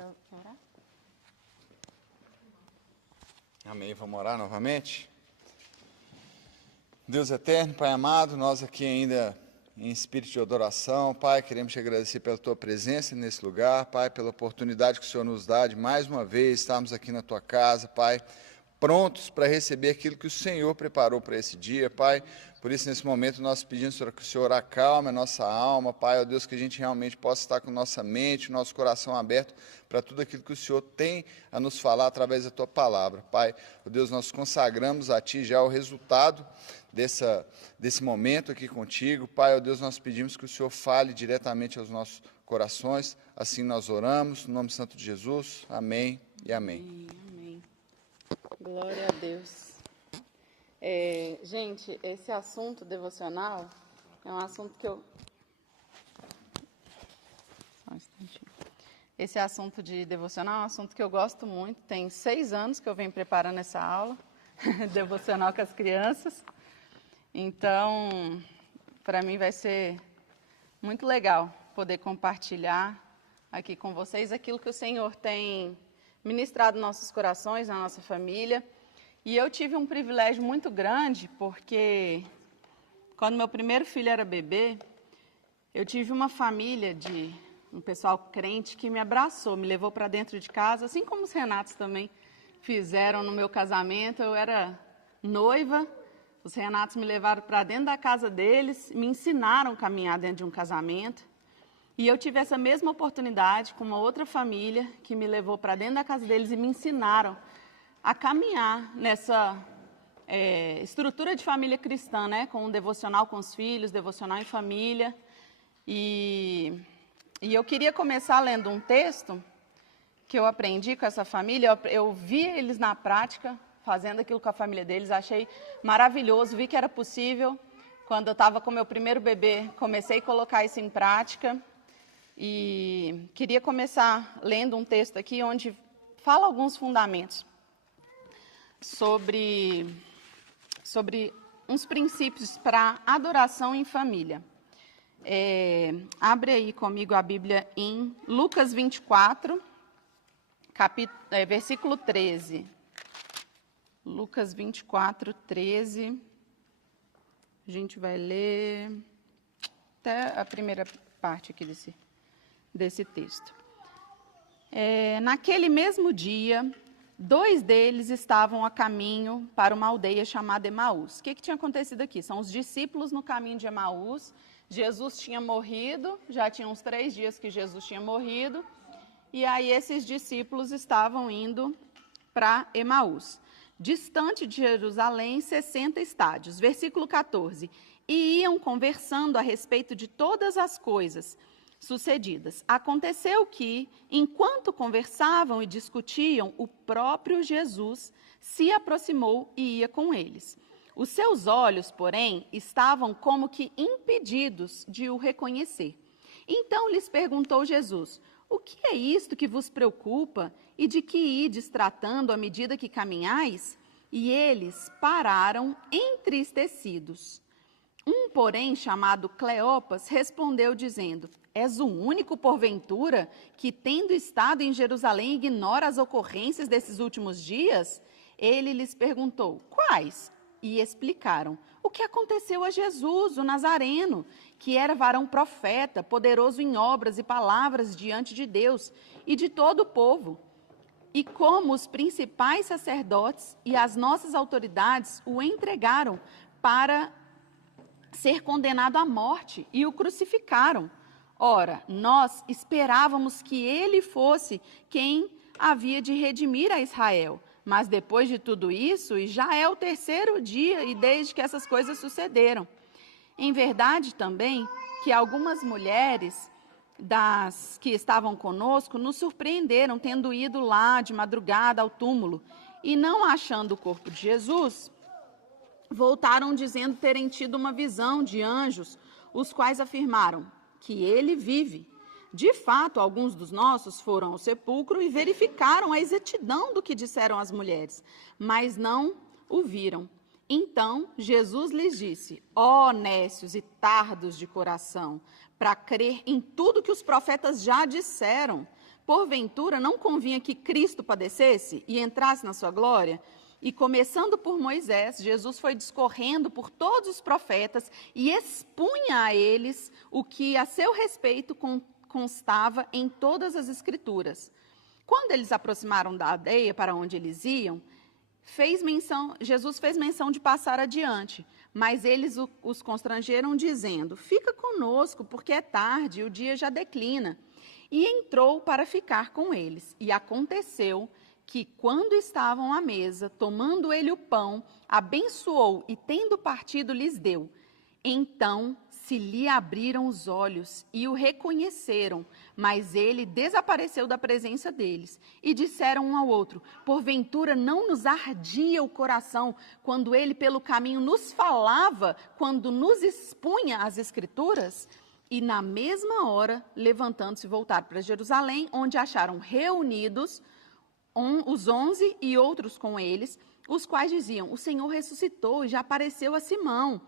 eu orar? Amém. Vamos orar novamente? Deus eterno, Pai amado, nós aqui ainda em espírito de adoração, Pai, queremos te agradecer pela tua presença nesse lugar, Pai, pela oportunidade que o Senhor nos dá de mais uma vez estarmos aqui na tua casa, Pai, prontos para receber aquilo que o Senhor preparou para esse dia, Pai. Por isso, nesse momento, nós pedimos, Senhor, que o Senhor acalme a nossa alma, Pai, ó Deus, que a gente realmente possa estar com nossa mente, nosso coração aberto para tudo aquilo que o Senhor tem a nos falar através da tua palavra, Pai. Ó Deus, nós consagramos a Ti já o resultado desse momento aqui contigo, Pai. Ó Deus, nós pedimos que o Senhor fale diretamente aos nossos corações, assim nós oramos, no nome santo de Jesus, amém e amém. Amém. Glória a Deus. Gente, esse assunto devocional é um assunto que eu... Só um instantinho. Esse assunto de devocional é um assunto que eu gosto muito. Tem 6 anos que eu venho preparando essa aula devocional com as crianças. Então, para mim vai ser muito legal poder compartilhar aqui com vocês aquilo que o Senhor tem ministrado nos nossos corações, na nossa família. E eu tive um privilégio muito grande, porque quando meu primeiro filho era bebê, eu tive uma família de um pessoal crente que me abraçou, me levou para dentro de casa, assim como os Renatos também fizeram no meu casamento. Eu era noiva, os Renatos me levaram para dentro da casa deles, me ensinaram a caminhar dentro de um casamento. E eu tive essa mesma oportunidade com uma outra família que me levou para dentro da casa deles e me ensinaram a caminhar nessa estrutura de família cristã, né? Com um devocional com os filhos, devocional em família. E eu queria começar lendo um texto que eu aprendi com essa família. Eu vi eles na prática, fazendo aquilo com a família deles, achei maravilhoso, vi que era possível. Quando eu estava com meu primeiro bebê, comecei a colocar isso em prática. E queria começar lendo um texto aqui onde fala alguns fundamentos sobre uns princípios para adoração em família. Abre aí comigo a Bíblia em Lucas 24, versículo 13. Lucas 24, 13. A gente vai ler até a primeira parte aqui desse texto. Naquele mesmo dia, 2 deles estavam a caminho para uma aldeia chamada Emaús. O que tinha acontecido aqui? São os discípulos no caminho de Emaús. Jesus tinha morrido, já tinha uns 3 dias que Jesus tinha morrido, e aí esses discípulos estavam indo para Emaús, distante de Jerusalém, 60 estádios. Versículo 14. E iam conversando a respeito de todas as coisas sucedidas. Aconteceu que, enquanto conversavam e discutiam, o próprio Jesus se aproximou e ia com eles. Os seus olhos, porém, estavam como que impedidos de o reconhecer. Então lhes perguntou Jesus: o que é isto que vos preocupa e de que ides tratando à medida que caminhais? E eles pararam entristecidos. Um, porém, chamado Cleopas, respondeu dizendo: és o único, porventura, que, tendo estado em Jerusalém, ignora as ocorrências desses últimos dias? Ele lhes perguntou: quais? E explicaram o que aconteceu a Jesus, o Nazareno, que era varão profeta, poderoso em obras e palavras diante de Deus e de todo o povo. E como os principais sacerdotes e as nossas autoridades o entregaram para ser condenado à morte e o crucificaram. Ora, nós esperávamos que ele fosse quem havia de redimir a Israel. Mas depois de tudo isso, e já é o 3º dia e desde que essas coisas sucederam. Em verdade também que algumas mulheres das que estavam conosco nos surpreenderam, tendo ido lá de madrugada ao túmulo, e não achando o corpo de Jesus, voltaram dizendo terem tido uma visão de anjos, os quais afirmaram que ele vive. De fato, alguns dos nossos foram ao sepulcro e verificaram a exatidão do que disseram as mulheres, mas não o viram. Então, Jesus lhes disse: ó nécios e tardos de coração, para crer em tudo que os profetas já disseram, porventura não convinha que Cristo padecesse e entrasse na sua glória? E começando por Moisés, Jesus foi discorrendo por todos os profetas e expunha a eles o que a seu respeito constava em todas as Escrituras. Quando eles aproximaram da aldeia para onde eles iam, Jesus fez menção de passar adiante, mas eles os constrangeram dizendo: fica conosco, porque é tarde, o dia já declina. E entrou para ficar com eles. E aconteceu que, quando estavam à mesa, tomando ele o pão, abençoou e, tendo partido, lhes deu. Então se lhe abriram os olhos e o reconheceram, mas ele desapareceu da presença deles. E disseram um ao outro: porventura não nos ardia o coração quando ele pelo caminho nos falava, quando nos expunha as Escrituras? E na mesma hora, levantando-se, voltaram para Jerusalém, onde acharam reunidos os 11 e outros com eles, os quais diziam: o Senhor ressuscitou e já apareceu a Simão.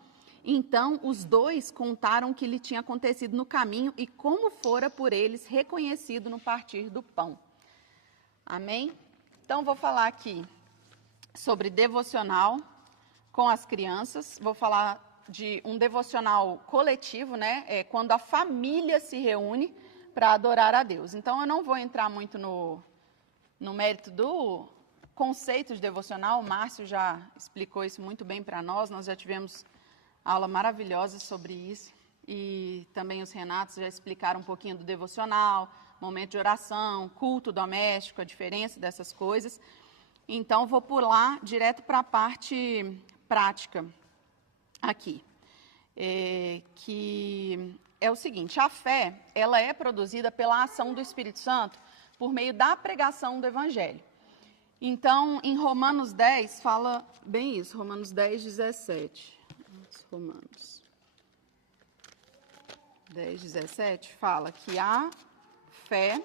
Então os dois contaram o que lhe tinha acontecido no caminho e como fora por eles reconhecido no partir do pão. Amém? Então vou falar aqui sobre devocional com as crianças. Vou falar de um devocional coletivo, né? É quando a família se reúne para adorar a Deus. Então eu não vou entrar muito no mérito do conceito de devocional. O Márcio já explicou isso muito bem para nós. Nós já tivemos aula maravilhosa sobre isso, e também os Renatos já explicaram um pouquinho do devocional, momento de oração, culto doméstico, a diferença dessas coisas. Então, vou pular direto para a parte prática aqui, que é o seguinte: a fé, ela é produzida pela ação do Espírito Santo por meio da pregação do Evangelho. Então, em Romanos 10, fala bem isso, Romanos 10, 17. Romanos 10, 17 fala que a fé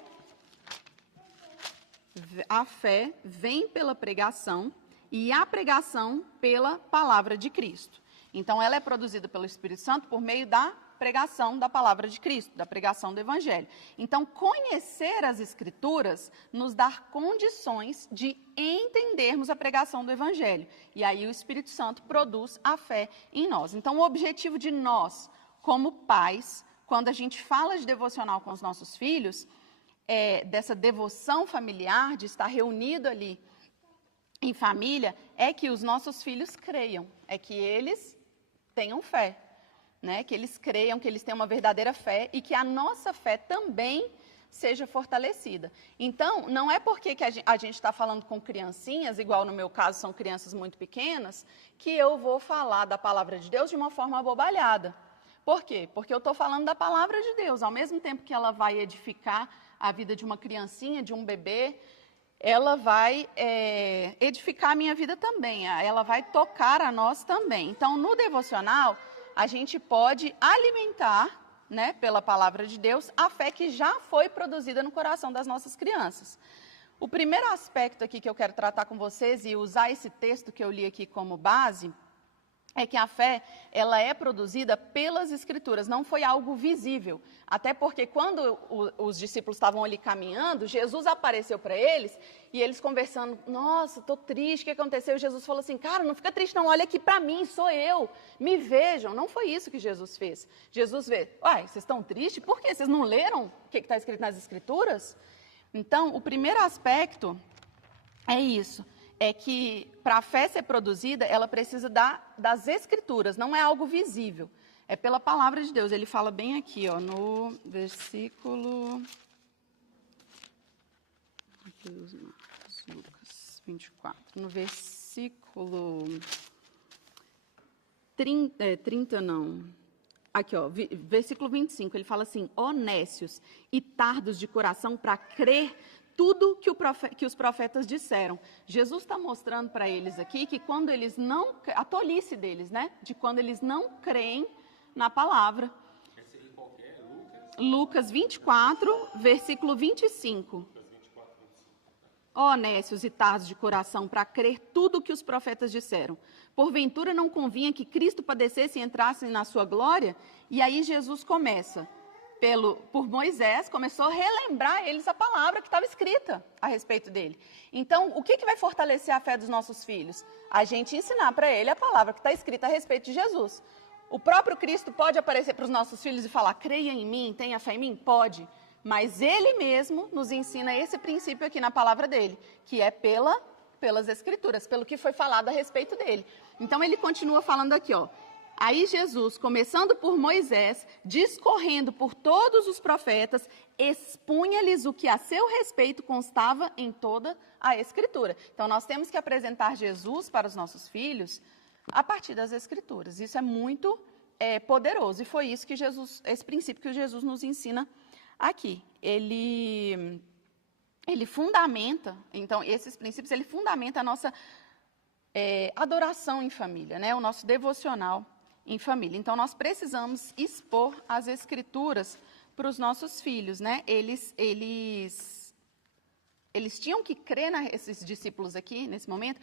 vem pela pregação e a pregação pela palavra de Cristo. Então, ela é produzida pelo Espírito Santo por meio da pregação da palavra de Cristo, da pregação do Evangelho. Então, conhecer as Escrituras nos dá condições de entendermos a pregação do Evangelho. E aí o Espírito Santo produz a fé em nós. Então, o objetivo de nós, como pais, quando a gente fala de devocional com os nossos filhos, dessa devoção familiar, de estar reunido ali em família, é que os nossos filhos creiam, é que eles tenham fé. Né, que eles creiam, que eles tenham uma verdadeira fé e que a nossa fé também seja fortalecida. Então, não é porque que a gente está falando com criancinhas, igual no meu caso são crianças muito pequenas, que eu vou falar da palavra de Deus de uma forma abobalhada. Por quê? Porque eu estou falando da palavra de Deus. Ao mesmo tempo que ela vai edificar a vida de uma criancinha, de um bebê, ela vai edificar a minha vida também, ela vai tocar a nós também. Então, no devocional, a gente pode alimentar, né, pela palavra de Deus, a fé que já foi produzida no coração das nossas crianças. O primeiro aspecto aqui que eu quero tratar com vocês e usar esse texto que eu li aqui como base, é que a fé, ela é produzida pelas Escrituras, não foi algo visível. Até porque quando os discípulos estavam ali caminhando, Jesus apareceu para eles, e eles conversando: nossa, estou triste, o que aconteceu? E Jesus falou assim: cara, não fica triste não, olha aqui para mim, sou eu, me vejam. Não foi isso que Jesus fez. Jesus vê: uai, vocês estão tristes? Por quê? Vocês não leram o que está escrito nas Escrituras? Então, o primeiro aspecto é isso. É que para a fé ser produzida, ela precisa das Escrituras, não é algo visível, é pela palavra de Deus. Ele fala bem aqui, ó, no versículo... Lucas 24, no versículo 30 não... Aqui, ó, versículo 25, ele fala assim: ó nécios e tardos de coração para crer tudo que os profetas disseram. Jesus está mostrando para eles aqui que quando eles não... A tolice deles, né? De quando eles não creem na palavra. Lucas 24, versículo 25. Ó nécios e tardos de coração para crer tudo que os profetas disseram. Porventura não convinha que Cristo padecesse e entrasse na sua glória? E aí Jesus começa: por Moisés, começou a relembrar eles a palavra que estava escrita a respeito dele. Então, o que vai fortalecer a fé dos nossos filhos? A gente ensinar para ele a palavra que está escrita a respeito de Jesus. O próprio Cristo pode aparecer para os nossos filhos e falar, creia em mim, tenha fé em mim? Pode. Mas ele mesmo nos ensina esse princípio aqui na palavra dele, que é pelas Escrituras, pelo que foi falado a respeito dele. Então, ele continua falando aqui, ó. Aí Jesus, começando por Moisés, discorrendo por todos os profetas, expunha-lhes o que a seu respeito constava em toda a Escritura. Então, nós temos que apresentar Jesus para os nossos filhos a partir das Escrituras. Isso é muito poderoso e foi isso que esse princípio que Jesus nos ensina aqui. Ele fundamenta, então, esses princípios, ele fundamenta a nossa adoração em família, né? O nosso devocional em família. Então, nós precisamos expor as Escrituras para os nossos filhos, né? Eles tinham que crer, esses discípulos aqui, nesse momento,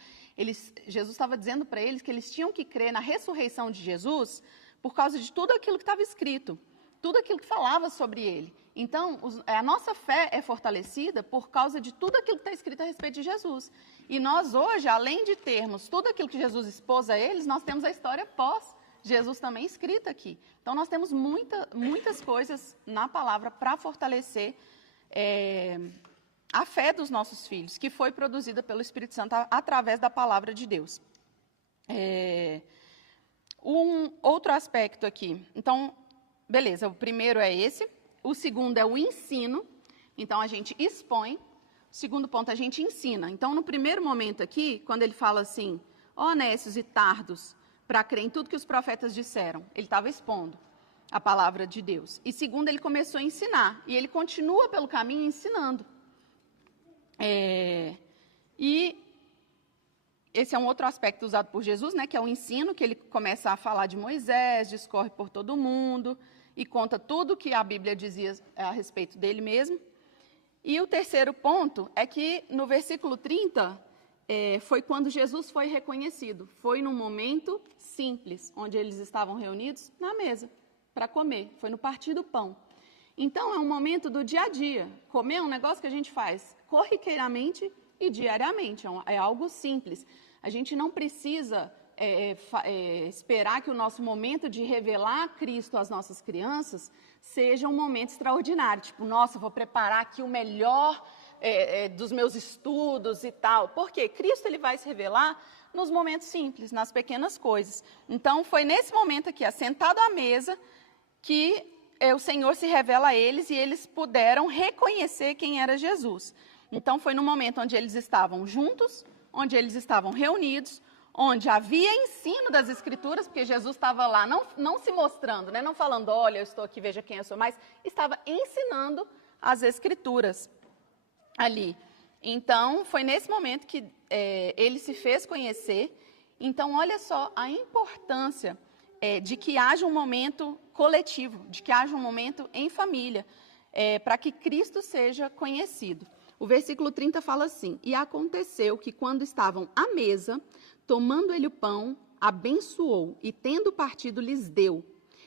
Jesus estava dizendo para eles que eles tinham que crer na ressurreição de Jesus por causa de tudo aquilo que estava escrito, tudo aquilo que falava sobre ele. Então, a nossa fé é fortalecida por causa de tudo aquilo que está escrito a respeito de Jesus. E nós hoje, além de termos tudo aquilo que Jesus expôs a eles, nós temos a história pós-Jesus também escrita aqui. Então, nós temos muitas coisas na palavra para fortalecer a fé dos nossos filhos, que foi produzida pelo Espírito Santo através da palavra de Deus. Um outro aspecto aqui. Então, beleza, o primeiro é esse. O segundo é o ensino. Então, a gente expõe. O segundo ponto, a gente ensina. Então, no primeiro momento aqui, quando ele fala assim, ó nécios e tardos, para crer em tudo que os profetas disseram, ele estava expondo a palavra de Deus. E segundo, ele começou a ensinar. E ele continua pelo caminho ensinando. E esse é um outro aspecto usado por Jesus, né, que é o ensino, que ele começa a falar de Moisés, discorre por todo mundo e conta tudo que a Bíblia dizia a respeito dele mesmo. E o terceiro ponto é que no versículo 30, foi quando Jesus foi reconhecido. Foi num momento simples, onde eles estavam reunidos na mesa para comer. Foi no partir do pão. Então, é um momento do dia a dia. Comer é um negócio que a gente faz corriqueiramente e diariamente. É algo simples. A gente não precisa esperar que o nosso momento de revelar Cristo às nossas crianças seja um momento extraordinário. Tipo, nossa, vou preparar aqui o melhor dos meus estudos e tal. Porque Cristo ele vai se revelar nos momentos simples, nas pequenas coisas. Então, foi nesse momento aqui, sentado à mesa, que o Senhor se revela a eles e eles puderam reconhecer quem era Jesus. Então, foi no momento onde eles estavam juntos, onde eles estavam reunidos, onde havia ensino das Escrituras, porque Jesus estava lá, não se mostrando, né? Não falando, olha, eu estou aqui, veja quem eu sou, mas estava ensinando as Escrituras ali. Então, foi nesse momento que ele se fez conhecer. Então, olha só a importância de que haja um momento coletivo, de que haja um momento em família, para que Cristo seja conhecido. O versículo 30 fala assim, e aconteceu que quando estavam à mesa, tomando ele o pão, abençoou e tendo partido lhes deu.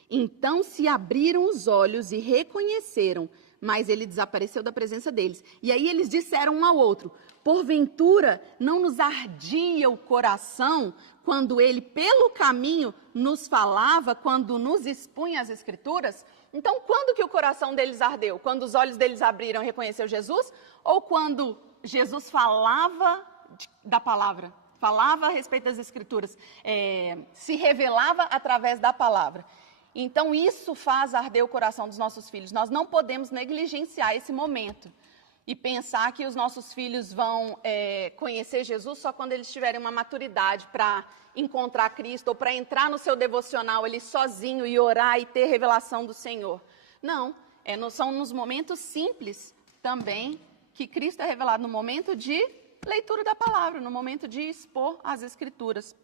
Então se abriram os olhos e reconheceram, mas ele desapareceu da presença deles. E aí eles disseram um ao outro, porventura não nos ardia o coração quando ele pelo caminho nos falava, quando nos expunha as Escrituras? Então, quando que o coração deles ardeu? Quando os olhos deles abriram e reconheceu Jesus? Ou quando Jesus falava da palavra? Falava a respeito das Escrituras? Se revelava através da palavra? Então, isso faz arder o coração dos nossos filhos. Nós não podemos negligenciar esse momento e pensar que os nossos filhos vão conhecer Jesus só quando eles tiverem uma maturidade para encontrar Cristo ou para entrar no seu devocional ali sozinho e orar e ter revelação do Senhor. Não, são nos momentos simples também que Cristo é revelado, no momento de leitura da palavra, no momento de expor as Escrituras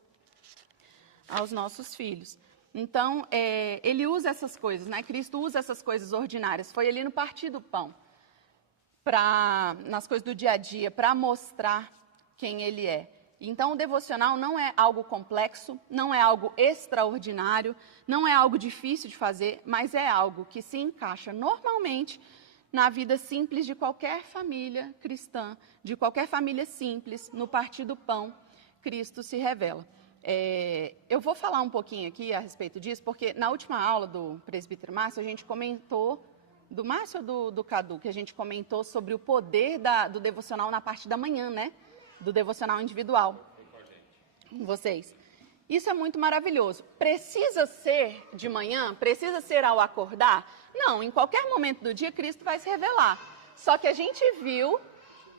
aos nossos filhos. Então, ele usa essas coisas, né? Cristo usa essas coisas ordinárias. Foi ali no partir do pão, nas coisas do dia a dia, para mostrar quem ele é. Então, o devocional não é algo complexo, não é algo extraordinário, não é algo difícil de fazer, mas é algo que se encaixa normalmente na vida simples de qualquer família cristã, de qualquer família simples, no partir do pão, Cristo se revela. Eu vou falar um pouquinho aqui a respeito disso, porque na última aula do presbítero Márcio, a gente comentou, do Márcio ou do Cadu, que a gente comentou sobre o poder do devocional na parte da manhã, né? Do devocional individual. Com vocês. Isso é muito maravilhoso. Precisa ser de manhã? Precisa ser ao acordar? Não, em qualquer momento do dia, Cristo vai se revelar. Só que a gente viu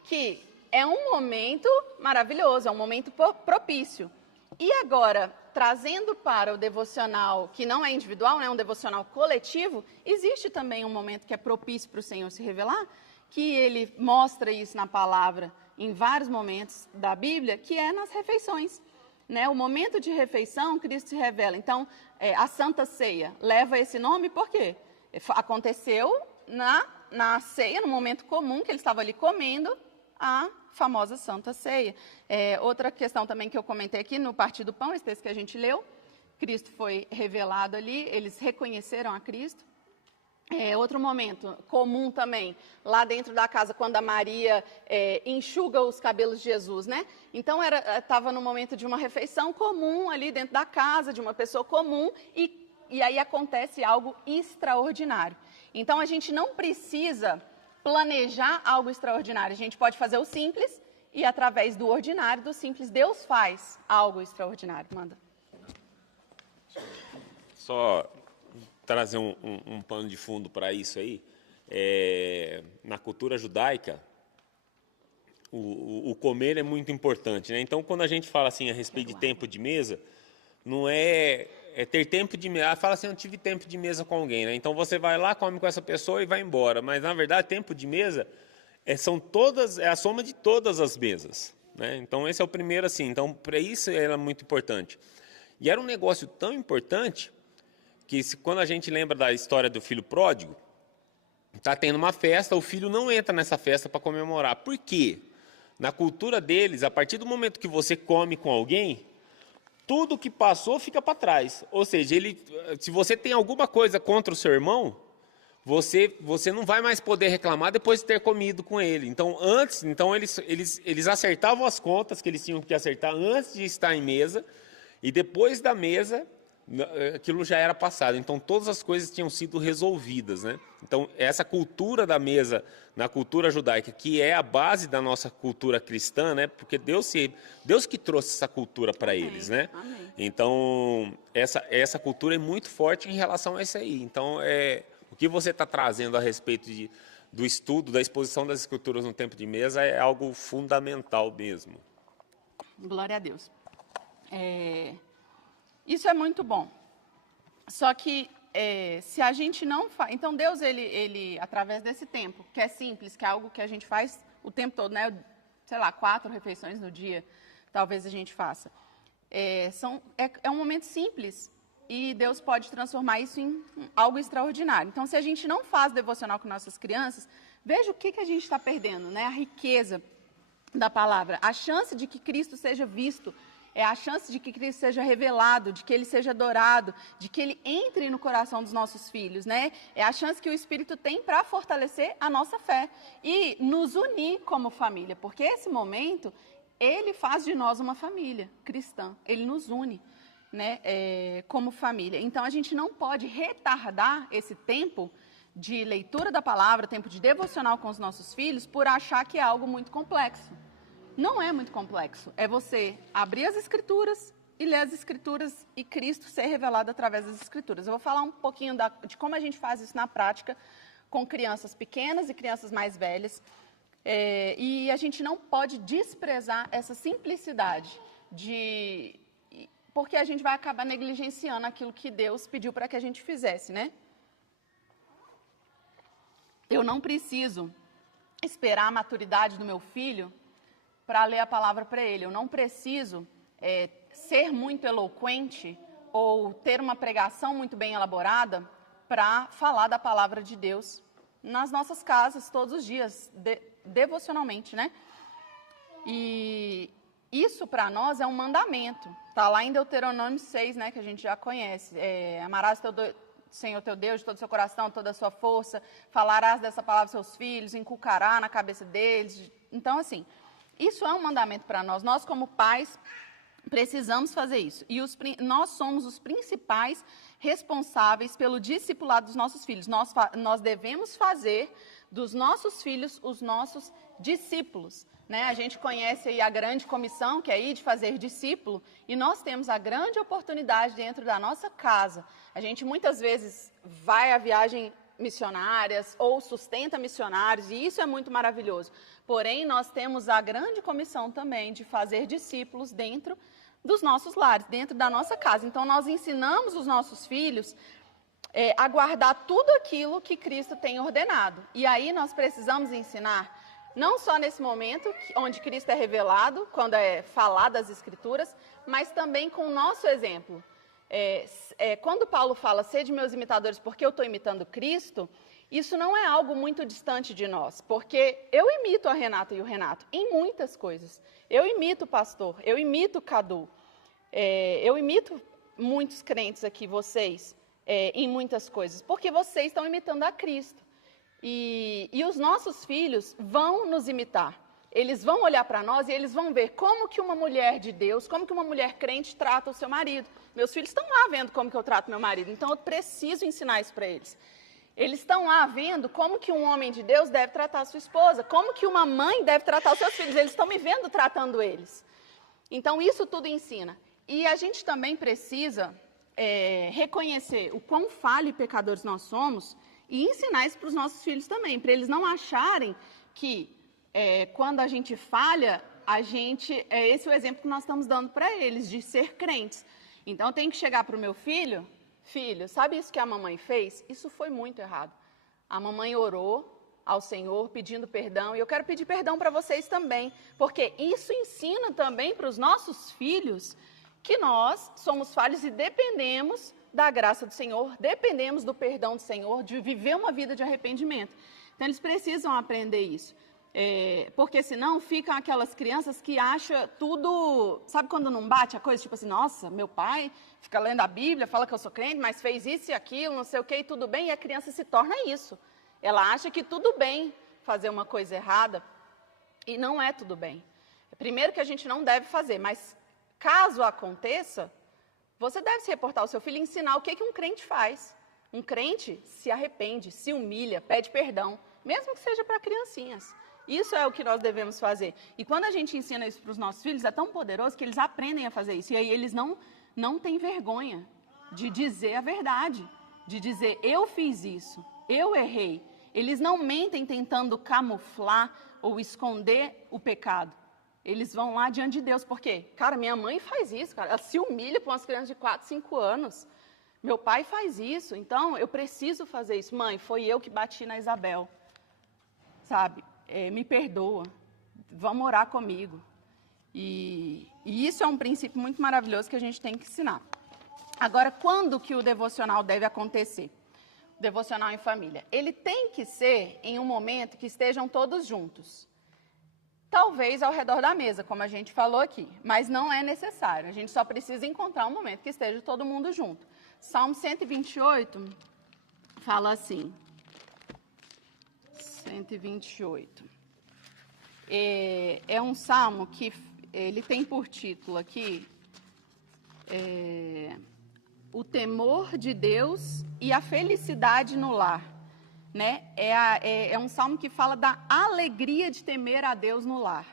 que é um momento maravilhoso, é um momento propício. E agora, trazendo para o devocional que não é individual, né, um devocional coletivo, existe também um momento que é propício para o Senhor se revelar, que ele mostra isso na palavra em vários momentos da Bíblia, que é nas refeições. Né? O momento de refeição, Cristo se revela. Então, a Santa Ceia leva esse nome por quê? Aconteceu na ceia, no momento comum que ele estava ali comendo, a famosa Santa Ceia. Outra questão também que eu comentei aqui no Partir do Pão, esse texto que a gente leu, Cristo foi revelado ali, eles reconheceram a Cristo. Outro momento comum também, lá dentro da casa, quando a Maria enxuga os cabelos de Jesus, né? Então, estava no momento de uma refeição comum ali dentro da casa, de uma pessoa comum, e aí acontece algo extraordinário. Então, a gente não precisa planejar algo extraordinário, a gente pode fazer o simples, e através do ordinário, do simples, Deus faz algo extraordinário. Manda. Só trazer um pano de fundo para isso aí. Na cultura judaica, o comer é muito importante, né? Então, quando a gente fala assim a respeito de tempo de mesa, não é ter tempo de mesa. Fala assim, eu tive tempo de mesa com alguém, né? Então, você vai lá, come com essa pessoa e vai embora. Mas, na verdade, tempo de mesa é a soma de todas as mesas, né? Então, esse é o primeiro, assim. Então, para isso era muito importante. E era um negócio tão importante que quando a gente lembra da história do filho pródigo, está tendo uma festa, o filho não entra nessa festa para comemorar. Por quê? Na cultura deles, a partir do momento que você come com alguém, tudo que passou fica para trás. Ou seja, se você tem alguma coisa contra o seu irmão, você não vai mais poder reclamar depois de ter comido com ele. Então, eles acertavam as contas que eles tinham que acertar antes de estar em mesa, e depois da mesa, aquilo já era passado. Então, todas as coisas tinham sido resolvidas, né? Então, essa cultura da mesa, na cultura judaica, que é a base da nossa cultura cristã, né? Porque Deus que trouxe essa cultura para eles, né? Amém. Então, essa cultura é muito forte em relação a isso aí. Então, o que você está trazendo a respeito do estudo, da exposição das escrituras no tempo de mesa é algo fundamental mesmo. Glória a Deus. Isso é muito bom. Só que se a gente não faz... Então, Deus, ele, através desse tempo, que é simples, que é algo que a gente faz o tempo todo, né? Sei lá, 4 refeições no dia, talvez a gente faça. É um momento simples e Deus pode transformar isso em algo extraordinário. Então, se a gente não faz devocional com nossas crianças, veja o que a gente está perdendo, né? A riqueza da palavra, a chance de que Cristo seja visto, a chance de que Cristo seja revelado, de que Ele seja adorado, de que Ele entre no coração dos nossos filhos, né? É a chance que o Espírito tem para fortalecer a nossa fé e nos unir como família, porque esse momento, Ele faz de nós uma família cristã, Ele nos une, né? Como família. Então, a gente não pode retardar esse tempo de leitura da palavra, tempo de devocional com os nossos filhos, por achar que é algo muito complexo. Não é muito complexo. É você abrir as Escrituras e ler as Escrituras e Cristo ser revelado através das Escrituras. Eu vou falar um pouquinho de como a gente faz isso na prática com crianças pequenas e crianças mais velhas. E a gente não pode desprezar essa simplicidade porque a gente vai acabar negligenciando aquilo que Deus pediu para que a gente fizesse, né? Eu não preciso esperar a maturidade do meu filho para ler a palavra para ele. Eu não preciso ser muito eloquente ou ter uma pregação muito bem elaborada para falar da palavra de Deus nas nossas casas todos os dias, devocionalmente, né? E isso para nós é um mandamento. Está lá em Deuteronômio 6, né, que a gente já conhece. Amarás Senhor teu Deus de todo o seu coração, toda a sua força, falarás dessa palavra aos seus filhos, inculcará na cabeça deles. Então, assim, isso é um mandamento para nós. Nós, como pais, precisamos fazer isso. E nós somos os principais responsáveis pelo discipulado dos nossos filhos. Nós devemos fazer dos nossos filhos os nossos discípulos. Né? A gente conhece aí a grande comissão, que é ir de fazer discípulo, e nós temos a grande oportunidade dentro da nossa casa. A gente muitas vezes vai a viagem missionárias ou sustenta missionários, e isso é muito maravilhoso. Porém, nós temos a grande comissão também de fazer discípulos dentro dos nossos lares, dentro da nossa casa. Então, nós ensinamos os nossos filhos a guardar tudo aquilo que Cristo tem ordenado. E aí nós precisamos ensinar, não só nesse momento, onde Cristo é revelado, quando é falado as Escrituras, mas também com o nosso exemplo. Quando Paulo fala, sede meus imitadores porque eu estou imitando Cristo, isso não é algo muito distante de nós, porque eu imito a Renata e o Renato em muitas coisas. Eu imito o pastor, eu imito o Cadu, eu imito muitos crentes aqui, vocês, em muitas coisas, porque vocês estão imitando a Cristo. E os nossos filhos vão nos imitar. Eles vão olhar para nós e eles vão ver como que uma mulher de Deus, como que uma mulher crente trata o seu marido. Meus filhos estão lá vendo como que eu trato meu marido, então eu preciso ensinar isso para eles. Eles estão lá vendo como que um homem de Deus deve tratar a sua esposa, como que uma mãe deve tratar os seus filhos. Eles estão me vendo tratando eles. Então, isso tudo ensina. E a gente também precisa reconhecer o quão falhos e pecadores nós somos e ensinar isso para os nossos filhos também, para eles não acharem que quando a gente falha, esse é o exemplo que nós estamos dando para eles, de ser crentes. Então, eu tenho que chegar para o meu filho, sabe isso que a mamãe fez? Isso foi muito errado. A mamãe orou ao Senhor pedindo perdão, e eu quero pedir perdão para vocês também, porque isso ensina também para os nossos filhos que nós somos falhos e dependemos da graça do Senhor, dependemos do perdão do Senhor, de viver uma vida de arrependimento. Então, eles precisam aprender isso. Porque senão ficam aquelas crianças que acham tudo... Sabe quando não bate a coisa? Tipo assim, nossa, meu pai fica lendo a Bíblia, fala que eu sou crente, mas fez isso e aquilo, não sei o que, e tudo bem, e a criança se torna isso. Ela acha que tudo bem fazer uma coisa errada, e não é tudo bem. Primeiro que a gente não deve fazer, mas caso aconteça, você deve se reportar ao seu filho e ensinar o que um crente faz. Um crente se arrepende, se humilha, pede perdão, mesmo que seja para criancinhas. Isso é o que nós devemos fazer. E quando a gente ensina isso para os nossos filhos, é tão poderoso que eles aprendem a fazer isso. E aí eles não têm vergonha de dizer a verdade, de dizer, eu fiz isso, eu errei. Eles não mentem tentando camuflar ou esconder o pecado. Eles vão lá diante de Deus. Por quê? Cara, minha mãe faz isso, cara. Ela se humilha para umas crianças de 4, 5 anos. Meu pai faz isso, então eu preciso fazer isso. Mãe, foi eu que bati na Isabel, sabe? Me perdoa, vamos orar comigo. E isso é um princípio muito maravilhoso que a gente tem que ensinar. Agora, quando que o devocional deve acontecer? O devocional em família. Ele tem que ser em um momento que estejam todos juntos. Talvez ao redor da mesa, como a gente falou aqui, mas não é necessário. A gente só precisa encontrar um momento que esteja todo mundo junto. Salmo 128 fala assim... 128. É um salmo que ele tem por título aqui o temor de Deus e a felicidade no lar. Né? É um salmo que fala da alegria de temer a Deus no lar.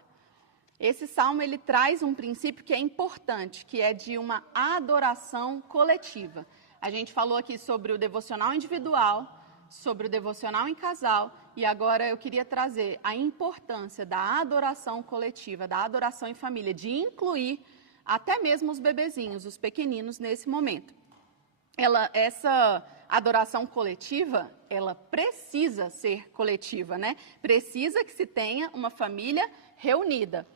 Esse salmo ele traz um princípio que é importante, que é de uma adoração coletiva. A gente falou aqui sobre o devocional individual, sobre o devocional em casal, e agora eu queria trazer a importância da adoração coletiva, da adoração em família, de incluir até mesmo os bebezinhos, os pequeninos nesse momento. Essa adoração coletiva, ela precisa ser coletiva, né? Precisa que se tenha uma família reunida.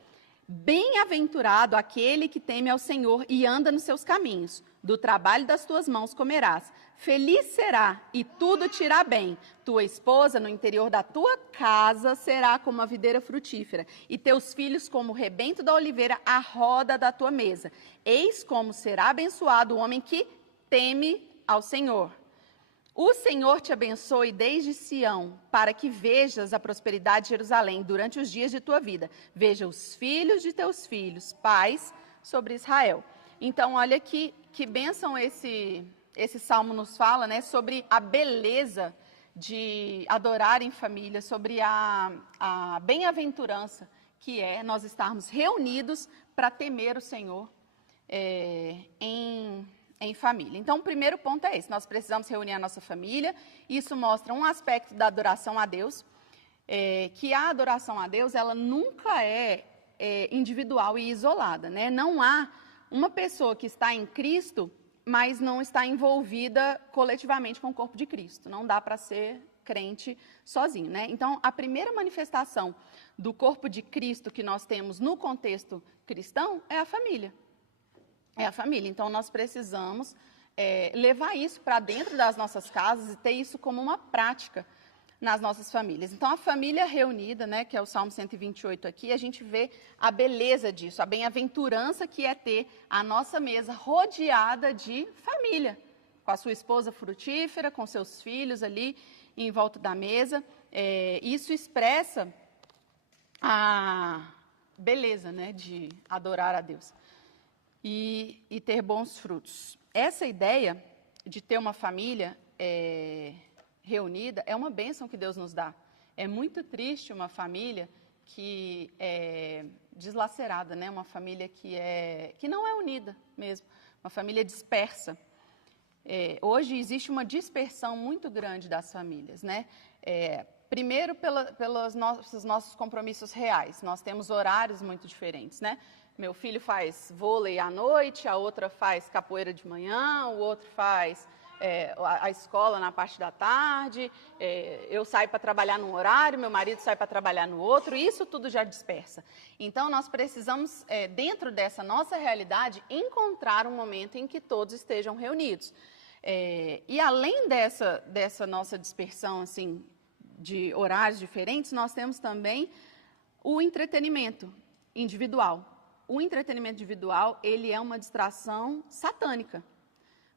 Bem-aventurado aquele que teme ao Senhor e anda nos seus caminhos. Do trabalho das tuas mãos comerás. Feliz será e tudo te irá bem. Tua esposa no interior da tua casa será como a videira frutífera, e teus filhos como o rebento da oliveira à roda da tua mesa. Eis como será abençoado o homem que teme ao Senhor. O Senhor te abençoe desde Sião, para que vejas a prosperidade de Jerusalém durante os dias de tua vida. Veja os filhos de teus filhos, pais sobre Israel. Então, olha que bênção esse salmo nos fala, né? Sobre a beleza de adorar em família, sobre a bem-aventurança que é nós estarmos reunidos para temer o Senhor em família. Então, o primeiro ponto é esse, nós precisamos reunir a nossa família. Isso mostra um aspecto da adoração a Deus, que a adoração a Deus, ela nunca é individual e isolada, né? Não há uma pessoa que está em Cristo, mas não está envolvida coletivamente com o corpo de Cristo. Não dá para ser crente sozinho, né? Então, a primeira manifestação do corpo de Cristo que nós temos no contexto cristão é a família. É a família. Então, nós precisamos levar isso para dentro das nossas casas e ter isso como uma prática nas nossas famílias. Então, a família reunida, né, que é o Salmo 128 aqui, a gente vê a beleza disso, a bem-aventurança que é ter a nossa mesa rodeada de família, com a sua esposa frutífera, com seus filhos ali em volta da mesa. Isso expressa a beleza, né, de adorar a Deus e ter bons frutos. Essa ideia de ter uma família reunida é uma bênção que Deus nos dá. É muito triste uma família que é deslacerada, né? Uma família que não é unida mesmo, uma família dispersa. Hoje existe uma dispersão muito grande das famílias, né? Primeiro pelos nossos compromissos reais, nós temos horários muito diferentes, né? Meu filho faz vôlei à noite, a outra faz capoeira de manhã, o outro faz a escola na parte da tarde, eu saio para trabalhar num horário, meu marido sai para trabalhar no outro, isso tudo já dispersa. Então, nós precisamos, dentro dessa nossa realidade, encontrar um momento em que todos estejam reunidos. E além dessa nossa dispersão, assim, de horários diferentes, nós temos também o entretenimento individual. O entretenimento individual, ele é uma distração satânica,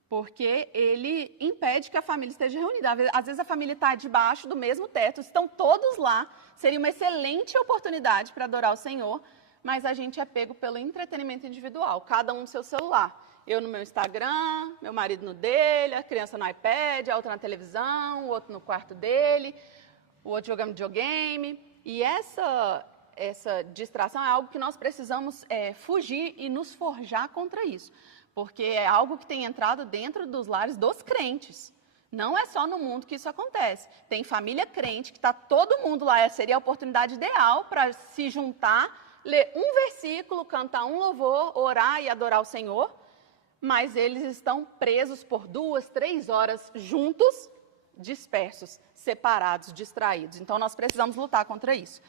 porque ele impede que a família esteja reunida. Às vezes a família está debaixo do mesmo teto, estão todos lá, seria uma excelente oportunidade para adorar o Senhor, mas a gente é pego pelo entretenimento individual, cada um no seu celular. Eu no meu Instagram, meu marido no dele, a criança no iPad, a outra na televisão, o outro no quarto dele, o outro jogando videogame. E essa distração é algo que nós precisamos fugir e nos forjar contra isso. Porque é algo que tem entrado dentro dos lares dos crentes. Não é só no mundo que isso acontece. Tem família crente que está todo mundo lá, seria a oportunidade ideal para se juntar, ler um versículo, cantar um louvor, orar e adorar o Senhor, mas eles estão presos por 2, 3 horas juntos, dispersos, separados, distraídos. Então, nós precisamos lutar contra isso.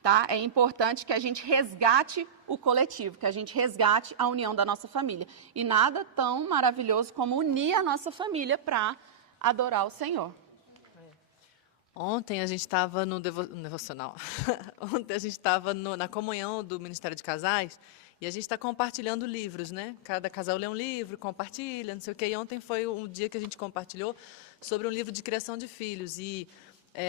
Tá? É importante que a gente resgate o coletivo, que a gente resgate a união da nossa família. E nada tão maravilhoso como unir a nossa família para adorar o Senhor. Ontem a gente estava no devocional. Ontem a gente estava na comunhão do Ministério de Casais e a gente está compartilhando livros, né? Cada casal lê um livro, compartilha, não sei o quê. E ontem foi um dia que a gente compartilhou sobre um livro de criação de filhos. E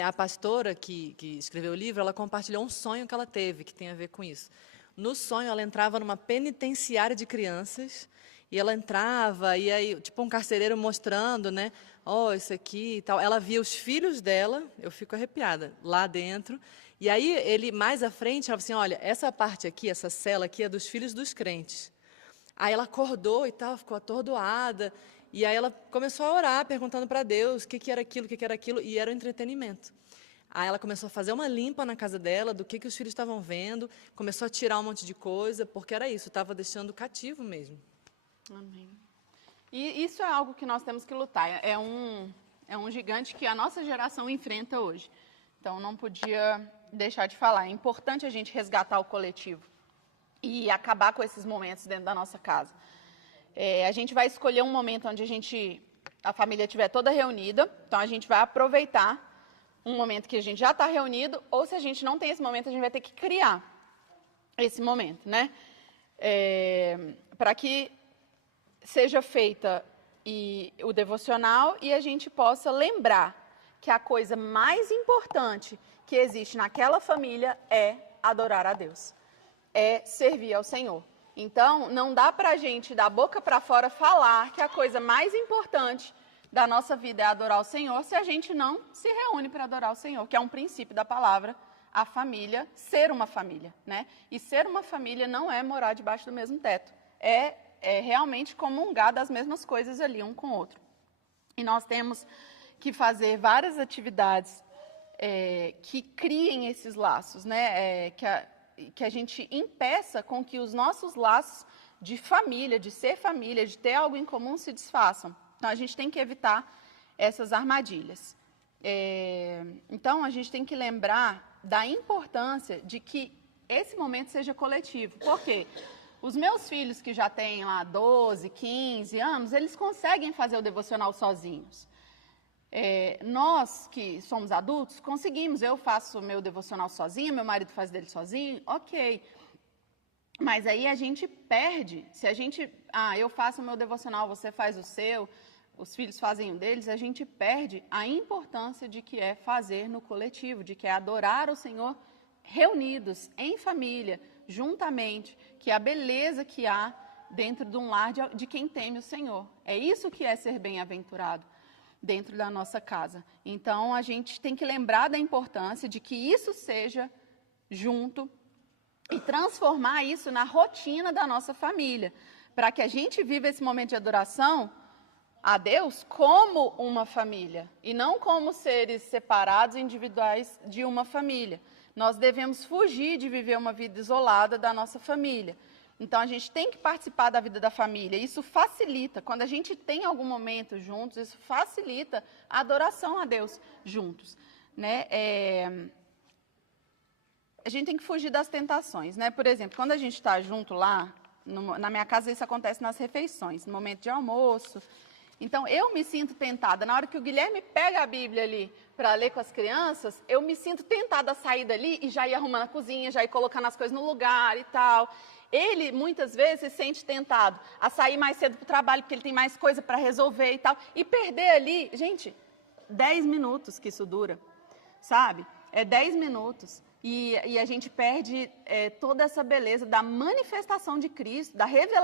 a pastora que escreveu o livro, ela compartilhou um sonho que ela teve, que tem a ver com isso. No sonho, ela entrava numa penitenciária de crianças, e ela entrava, e aí, tipo um carcereiro mostrando, né? Isso aqui e tal. Ela via os filhos dela, eu fico arrepiada, lá dentro. E aí, ele, mais à frente, ela falou assim, olha, essa parte aqui, essa cela aqui, é dos filhos dos crentes. Aí ela acordou e tal, ficou atordoada. E aí ela começou a orar, perguntando para Deus o que era aquilo, e era o entretenimento. Aí ela começou a fazer uma limpa na casa dela, do que os filhos estavam vendo, começou a tirar um monte de coisa, porque era isso, estava deixando cativo mesmo. Amém. E isso é algo que nós temos que lutar, é um gigante que a nossa geração enfrenta hoje. Então, não podia deixar de falar, é importante a gente resgatar o coletivo e acabar com esses momentos dentro da nossa casa. A gente vai escolher um momento onde a família estiver toda reunida, então a gente vai aproveitar um momento que a gente já está reunido, ou se a gente não tem esse momento, a gente vai ter que criar esse momento, né? Para que seja feita o devocional e a gente possa lembrar que a coisa mais importante que existe naquela família é adorar a Deus, é servir ao Senhor. Então, não dá para a gente, da boca para fora, falar que a coisa mais importante da nossa vida é adorar o Senhor se a gente não se reúne para adorar o Senhor, que é um princípio da palavra, a família, ser uma família, né? E ser uma família não é morar debaixo do mesmo teto, é realmente comungar das mesmas coisas ali, um com o outro. E nós temos que fazer várias atividades que criem esses laços, né? Que a gente impeça com que os nossos laços de família, de ser família, de ter algo em comum se desfaçam. Então, a gente tem que evitar essas armadilhas. Então, a gente tem que lembrar da importância de que esse momento seja coletivo. Por quê? Os meus filhos que já têm lá 12, 15 anos, eles conseguem fazer o devocional sozinhos. Nós que somos adultos, conseguimos. Eu faço meu devocional sozinha, meu marido faz dele sozinho, ok. Mas aí a gente perde. Se a gente, eu faço o meu devocional, você faz o seu, os filhos fazem o deles, a gente perde a importância de que é fazer no coletivo, de que é adorar o Senhor reunidos, em família, juntamente, que é a beleza que há dentro de um lar de quem teme o Senhor. É isso que é ser bem-aventurado dentro da nossa casa. Então, a gente tem que lembrar da importância de que isso seja junto e transformar isso na rotina da nossa família, para que a gente viva esse momento de adoração a Deus como uma família e não como seres separados, individuais de uma família. Nós devemos fugir de viver uma vida isolada da nossa família. Então, a gente tem que participar da vida da família. Isso facilita. Quando a gente tem algum momento juntos, isso facilita a adoração a Deus juntos, né? A gente tem que fugir das tentações, né? Por exemplo, quando a gente está junto lá, na minha casa isso acontece nas refeições, no momento de almoço. Então, eu me sinto tentada. Na hora que o Guilherme pega a Bíblia ali para ler com as crianças, eu me sinto tentada a sair dali e já ir arrumando a cozinha, já ir colocando as coisas no lugar e tal. Ele, muitas vezes, se sente tentado a sair mais cedo para o trabalho, porque ele tem mais coisa para resolver e tal. E perder ali, gente, 10 minutos que isso dura, sabe? 10 minutos. E a gente perde toda essa beleza da manifestação de Cristo,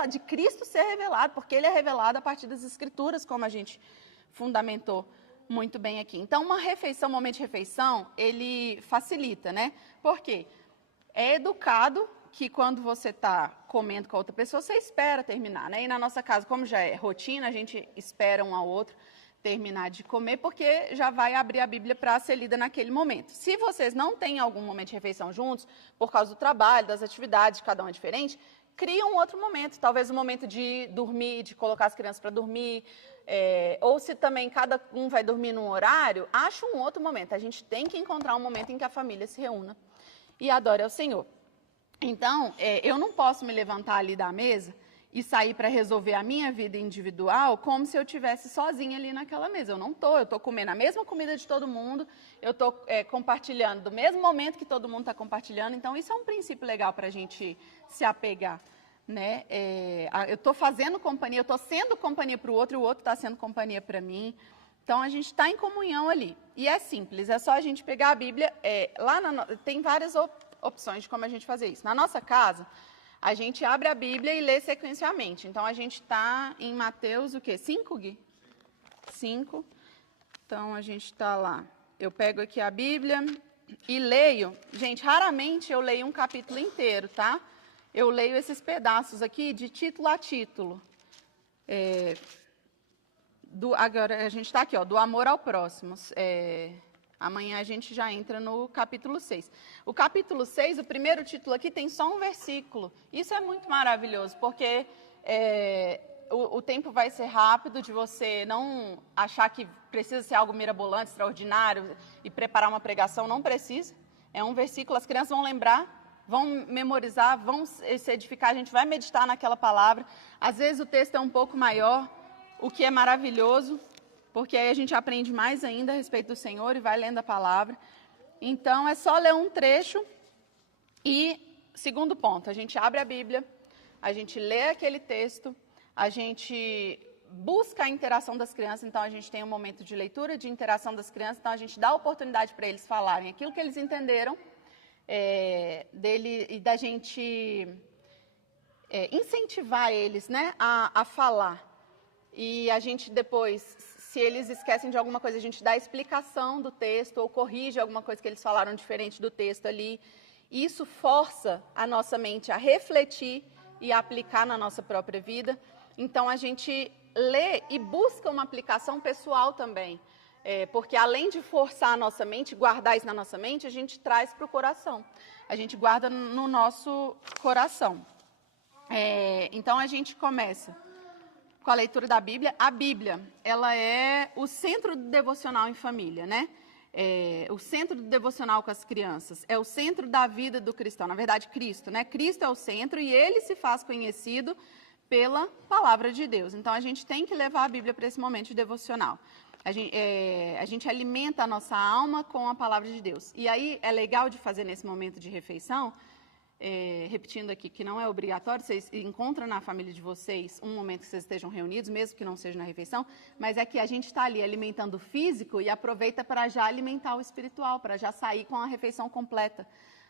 de Cristo ser revelado, porque Ele é revelado a partir das Escrituras, como a gente fundamentou muito bem aqui. Então, uma refeição, um momento de refeição, ele facilita, né? Por quê? É educado que quando você está comendo com a outra pessoa, você espera terminar, né? E na nossa casa, como já é rotina, a gente espera um ao outro terminar de comer, porque já vai abrir a Bíblia para ser lida naquele momento. Se vocês não têm algum momento de refeição juntos, por causa do trabalho, das atividades, cada um é diferente, cria um outro momento, talvez um momento de dormir, de colocar as crianças para dormir, ou se também cada um vai dormir num horário, acha um outro momento. A gente tem que encontrar um momento em que a família se reúna e adore ao Senhor. Então, eu não posso me levantar ali da mesa e sair para resolver a minha vida individual como se eu estivesse sozinha ali naquela mesa. Eu não estou, eu estou comendo a mesma comida de todo mundo, eu estou compartilhando do mesmo momento que todo mundo está compartilhando. Então, isso é um princípio legal para a gente se apegar, né? Eu estou fazendo companhia, eu estou sendo companhia para o outro e o outro está sendo companhia para mim. Então, a gente está em comunhão ali. E é simples, é só a gente pegar a Bíblia. Tem várias opções de como a gente fazer isso. Na nossa casa, a gente abre a Bíblia e lê sequencialmente. Então, a gente está em Mateus, o quê? 5, Gui? 5. Então, a gente está lá. Eu pego aqui a Bíblia e leio. Gente, raramente eu leio um capítulo inteiro, tá? Eu leio esses pedaços aqui de título a título. Agora, a gente está aqui, ó, do amor ao próximo. Amanhã a gente já entra no capítulo 6. O capítulo 6, o primeiro título aqui, tem só um versículo. Isso é muito maravilhoso, porque o tempo vai ser rápido, de você não achar que precisa ser algo mirabolante, extraordinário, e preparar uma pregação. Não precisa. É um versículo, as crianças vão lembrar vão memorizar, vão se edificar, a gente vai meditar naquela palavra. Às vezes o texto é um pouco maior, o que é maravilhoso, porque aí a gente aprende mais ainda a respeito do Senhor e vai lendo a palavra. Então, é só ler um trecho e, segundo ponto, a gente abre a Bíblia, a gente lê aquele texto, a gente busca a interação das crianças, então a gente tem um momento de leitura, de interação das crianças, então a gente dá oportunidade para eles falarem aquilo que eles entenderam, dele e da gente incentivar eles, né, a falar. E a gente depois, se eles esquecem de alguma coisa, a gente dá a explicação do texto ou corrige alguma coisa que eles falaram diferente do texto ali. Isso força a nossa mente a refletir e a aplicar na nossa própria vida. Então, a gente lê e busca uma aplicação pessoal também. Porque além de forçar a nossa mente, guardar isso na nossa mente, a gente traz para o coração. A gente guarda no nosso coração. Então, a gente começa com a leitura da Bíblia. A Bíblia, ela é o centro do devocional em família, né? O centro do devocional com as crianças. É o centro da vida do cristão. Na verdade, Cristo, né? Cristo é o centro e ele se faz conhecido pela palavra de Deus. Então, a gente tem que levar a Bíblia para esse momento de devocional. A gente alimenta a nossa alma com a palavra de Deus. E aí, é legal de fazer nesse momento de refeição, repetindo aqui que não é obrigatório, vocês encontram na família de vocês um momento que vocês estejam reunidos, mesmo que não seja na refeição, mas é que a gente está ali alimentando o físico e aproveita para já alimentar o espiritual, para já sair com a refeição completa,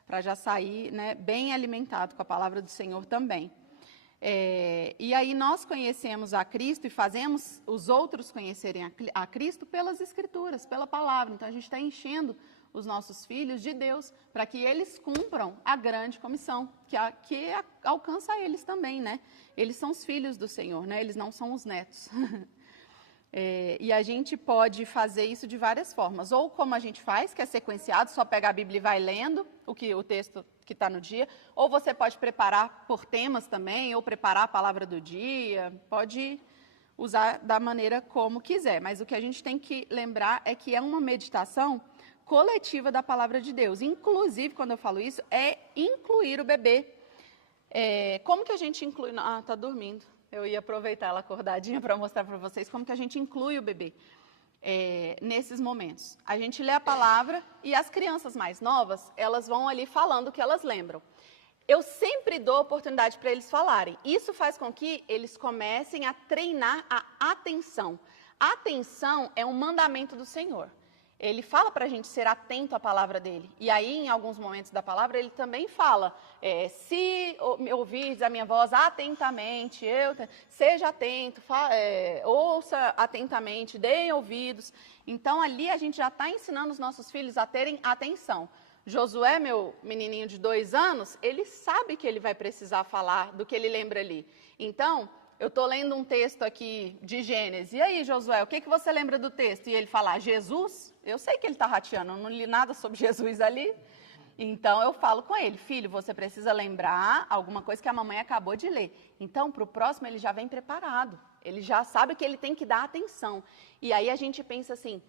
para já sair, né, bem alimentado com a palavra do Senhor também. E aí nós conhecemos a Cristo e fazemos os outros conhecerem a Cristo pelas Escrituras, pela palavra. Então a gente está enchendo os nossos filhos de Deus para que eles cumpram a grande comissão, que alcança eles também, né? Eles são os filhos do Senhor, né? Eles não são os netos. E a gente pode fazer isso de várias formas. Ou como a gente faz, que é sequenciado, só pega a Bíblia e vai lendo o texto que está no dia. Ou você pode preparar por temas também, ou preparar a palavra do dia. Pode usar da maneira como quiser. Mas o que a gente tem que lembrar é que é uma meditação coletiva da palavra de Deus. Inclusive, quando eu falo isso, é incluir o bebê. Como que a gente inclui... Ah, está dormindo. Eu ia aproveitar ela acordadinha para mostrar para vocês como que a gente inclui o bebê nesses momentos. A gente lê a palavra e as crianças mais novas, elas vão ali falando o que elas lembram. Eu sempre dou oportunidade para eles falarem. Isso faz com que eles comecem a treinar a atenção. A atenção é um mandamento do Senhor. Ele fala para a gente ser atento à palavra dele. E aí, em alguns momentos da palavra, ele também fala, se ouvires a minha voz atentamente, seja atento, ouça atentamente, deem ouvidos. Então, ali a gente já está ensinando os nossos filhos a terem atenção. Josué, meu menininho de 2 anos, ele sabe que ele vai precisar falar do que ele lembra ali. Então... eu estou lendo um texto aqui de Gênesis. E aí, Josué, o que você lembra do texto? E ele falar, Jesus? Eu sei que ele está rateando, eu não li nada sobre Jesus ali. Então, eu falo com ele, filho, você precisa lembrar alguma coisa que a mamãe acabou de ler. Então, para o próximo, ele já vem preparado. Ele já sabe que ele tem que dar atenção. E aí, a gente pensa assim...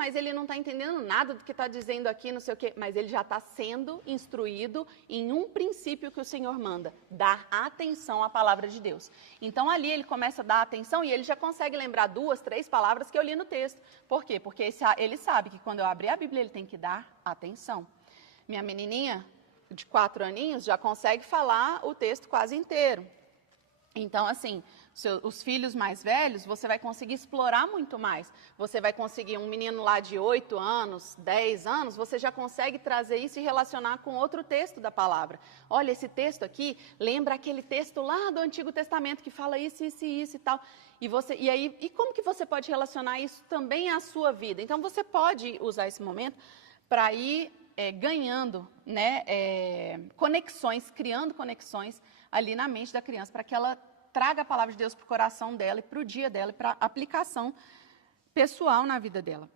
mas ele não está entendendo nada do que está dizendo aqui, não sei o quê. Mas ele já está sendo instruído em um princípio que o Senhor manda, dar atenção à palavra de Deus. Então, ali ele começa a dar atenção e ele já consegue lembrar 2, 3 palavras que eu li no texto. Por quê? Porque ele sabe que quando eu abrir a Bíblia, ele tem que dar atenção. Minha menininha, de 4 aninhos, já consegue falar o texto quase inteiro. Então, assim... os filhos mais velhos, você vai conseguir explorar muito mais. Você vai conseguir, um menino lá de 8 anos, 10 anos, você já consegue trazer isso e relacionar com outro texto da palavra. Olha, esse texto aqui lembra aquele texto lá do Antigo Testamento que fala isso, isso e isso e tal. E como que você pode relacionar isso também à sua vida? Então, você pode usar esse momento para ir ganhando, né, conexões, criando conexões ali na mente da criança, para que ela traga a palavra de Deus para o coração dela e para o dia dela, e para a aplicação pessoal na vida dela.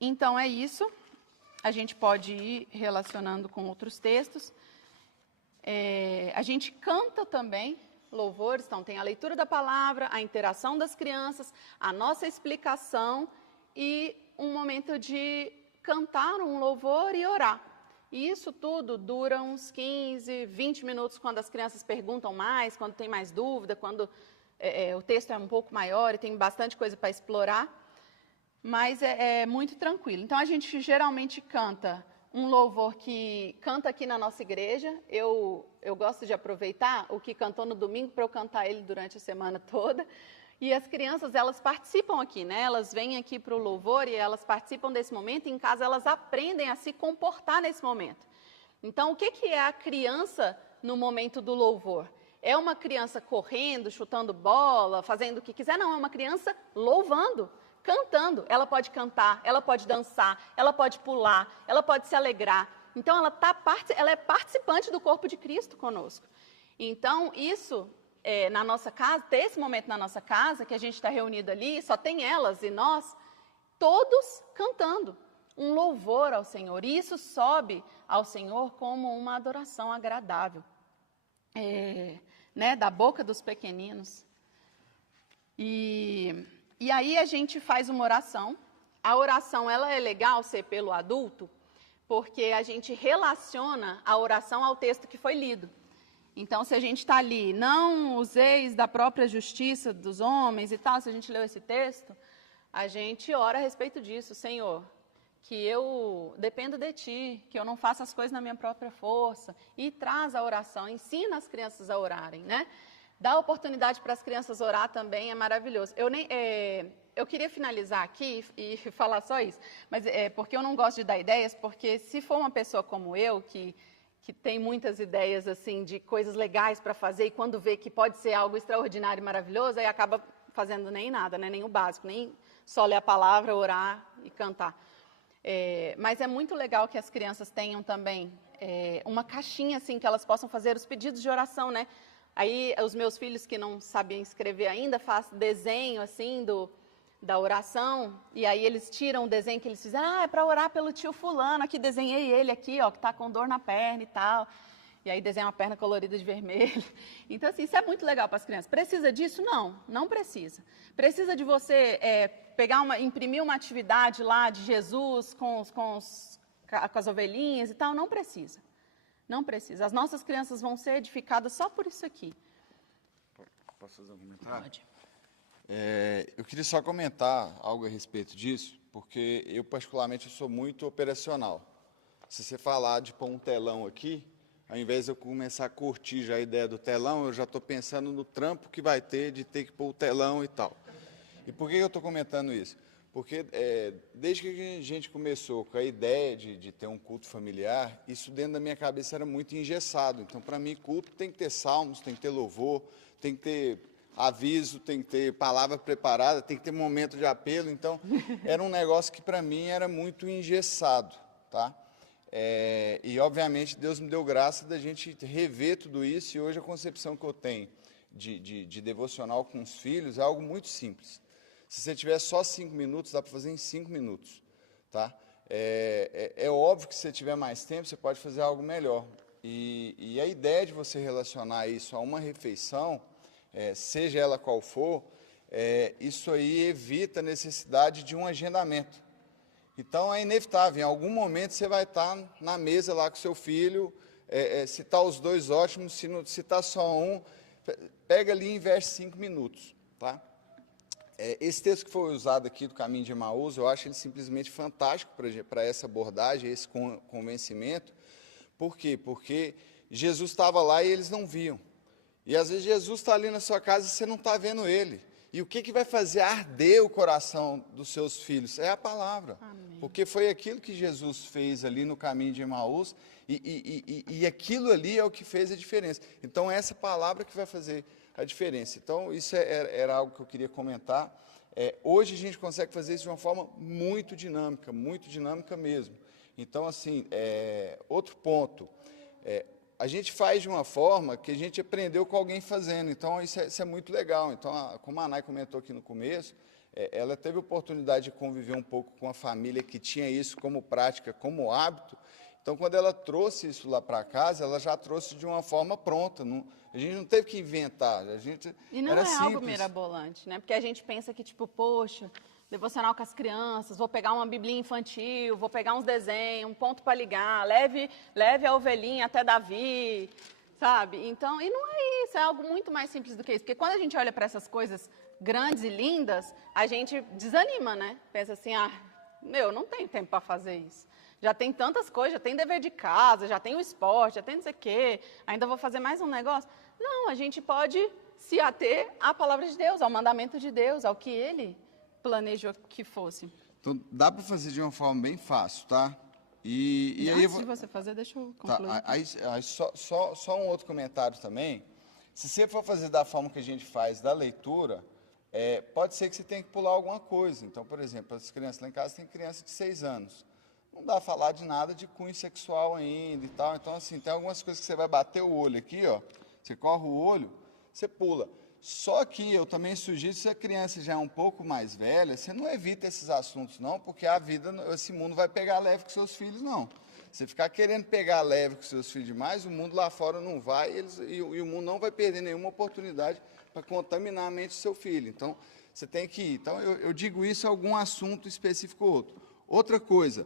Então, é isso. A gente pode ir relacionando com outros textos. A gente canta também louvores, então tem a leitura da palavra, a interação das crianças, a nossa explicação e um momento de cantar um louvor e orar. E isso tudo dura uns 15, 20 minutos quando as crianças perguntam mais, quando tem mais dúvida, quando o texto é um pouco maior e tem bastante coisa para explorar. Mas é muito tranquilo. Então, a gente geralmente canta um louvor que canta aqui na nossa igreja. Eu gosto de aproveitar o que cantou no domingo para eu cantar ele durante a semana toda. E as crianças, elas participam aqui, né? Elas vêm aqui para o louvor e elas participam desse momento. E em casa, elas aprendem a se comportar nesse momento. Então, o que é a criança no momento do louvor? É uma criança correndo, chutando bola, fazendo o que quiser? Não, é uma criança louvando, cantando. Ela pode cantar, ela pode dançar, ela pode pular, ela pode se alegrar. Então, ela é participante do corpo de Cristo conosco. Então, isso, na nossa casa, ter esse momento na nossa casa, que a gente está reunido ali, só tem elas e nós, todos cantando um louvor ao Senhor. E isso sobe ao Senhor como uma adoração agradável, né, da boca dos pequeninos. E aí a gente faz uma oração. A oração, ela é legal ser pelo adulto, porque a gente relaciona a oração ao texto que foi lido. Então, se a gente está ali, não useis da própria justiça dos homens e tal, se a gente leu esse texto, a gente ora a respeito disso. Senhor, que eu dependa de Ti, que eu não faça as coisas na minha própria força, e traz a oração, ensina as crianças a orarem, né? Dá oportunidade para as crianças orar também, é maravilhoso. Eu queria finalizar aqui e falar só isso, mas porque eu não gosto de dar ideias, porque se for uma pessoa como eu, que tem muitas ideias assim de coisas legais para fazer, e quando vê que pode ser algo extraordinário e maravilhoso, aí acaba fazendo nem nada, né? Nem o básico, nem só ler a palavra, orar e cantar. Mas é muito legal que as crianças tenham também uma caixinha assim, que elas possam fazer os pedidos de oração, né? Aí os meus filhos que não sabiam escrever ainda, fazem desenho assim da oração, e aí eles tiram o desenho que eles fizeram, é para orar pelo tio fulano, aqui desenhei ele aqui, ó, que está com dor na perna e tal, e aí desenha uma perna colorida de vermelho. Então, assim, isso é muito legal para as crianças. Precisa disso? Não, não precisa. Precisa de você imprimir uma atividade lá de Jesus com as ovelhinhas e tal? Não precisa. Não precisa. As nossas crianças vão ser edificadas só por isso aqui. Posso fazer um comentário? Pode. Eu queria só comentar algo a respeito disso, porque eu, particularmente, sou muito operacional. Se você falar de pôr um telão aqui, ao invés de eu começar a curtir já a ideia do telão, eu já estou pensando no trampo que vai ter de ter que pôr o telão e tal. E por que eu estou comentando isso? Porque desde que a gente começou com a ideia de ter um culto familiar, isso dentro da minha cabeça era muito engessado. Então, para mim, culto tem que ter salmos, tem que ter louvor, tem que ter aviso, tem que ter palavra preparada, tem que ter momento de apelo. Então, era um negócio que para mim era muito engessado, tá? E, obviamente, Deus me deu graça da gente rever tudo isso, e hoje a concepção que eu tenho de devocional com os filhos é algo muito simples. Se você tiver só 5 minutos, dá para fazer em 5 minutos, tá? É óbvio que se você tiver mais tempo, você pode fazer algo melhor. E a ideia de você relacionar isso a uma refeição, seja ela qual for, isso aí evita a necessidade de um agendamento. Então, é inevitável, em algum momento você vai estar na mesa lá com seu filho, se está os dois, ótimo, se está só um, pega ali e investe 5 minutos, tá? Esse texto que foi usado aqui do Caminho de Emaús, eu acho ele simplesmente fantástico para essa abordagem, esse convencimento. Por quê? Porque Jesus estava lá e eles não viam. E às vezes Jesus está ali na sua casa e você não está vendo ele. E o que vai fazer arder o coração dos seus filhos? É a palavra. Amém. Porque foi aquilo que Jesus fez ali no Caminho de Emaús, e aquilo ali é o que fez a diferença. Então, é essa palavra que vai fazer a diferença. Então, isso era algo que eu queria comentar. Hoje a gente consegue fazer isso de uma forma muito dinâmica mesmo. Então, assim, outro ponto, a gente faz de uma forma que a gente aprendeu com alguém fazendo, então isso é muito legal. Então, como a Anay comentou aqui no começo, ela teve a oportunidade de conviver um pouco com a família que tinha isso como prática, como hábito. Então, quando ela trouxe isso lá para casa, ela já trouxe de uma forma pronta. A gente não teve que inventar. E não é algo mirabolante, né? Porque a gente pensa que, tipo, poxa, devocional com as crianças, vou pegar uma biblinha infantil, vou pegar uns desenhos, um ponto para ligar, leve a ovelhinha até Davi, sabe? Então, e não é isso, é algo muito mais simples do que isso. Porque quando a gente olha para essas coisas grandes e lindas, a gente desanima, né? Pensa assim, não tenho tempo para fazer isso. Já tem tantas coisas, já tem dever de casa, já tem o esporte, já tem não sei o quê, ainda vou fazer mais um negócio. Não, a gente pode se ater à palavra de Deus, ao mandamento de Deus, ao que Ele planejou que fosse. Então, dá para fazer de uma forma bem fácil, tá? E aí Antes de você fazer, deixa eu concluir. Tá, aí só um outro comentário também. Se você for fazer da forma que a gente faz da leitura, pode ser que você tenha que pular alguma coisa. Então, por exemplo, as crianças lá em casa tem criança de 6 anos. Não dá a falar de nada de cunho sexual ainda e tal. Então, assim, tem algumas coisas que você vai bater o olho aqui, ó. Você corre o olho, você pula. Só que eu também sugiro, se a criança já é um pouco mais velha, você não evita esses assuntos, não, porque a vida, esse mundo vai pegar leve com seus filhos, não. Você ficar querendo pegar leve com seus filhos demais, o mundo lá fora não vai, e o mundo não vai perder nenhuma oportunidade para contaminar a mente do seu filho. Então, você tem que ir. Então, eu digo isso a algum assunto específico ou outro. Outra coisa,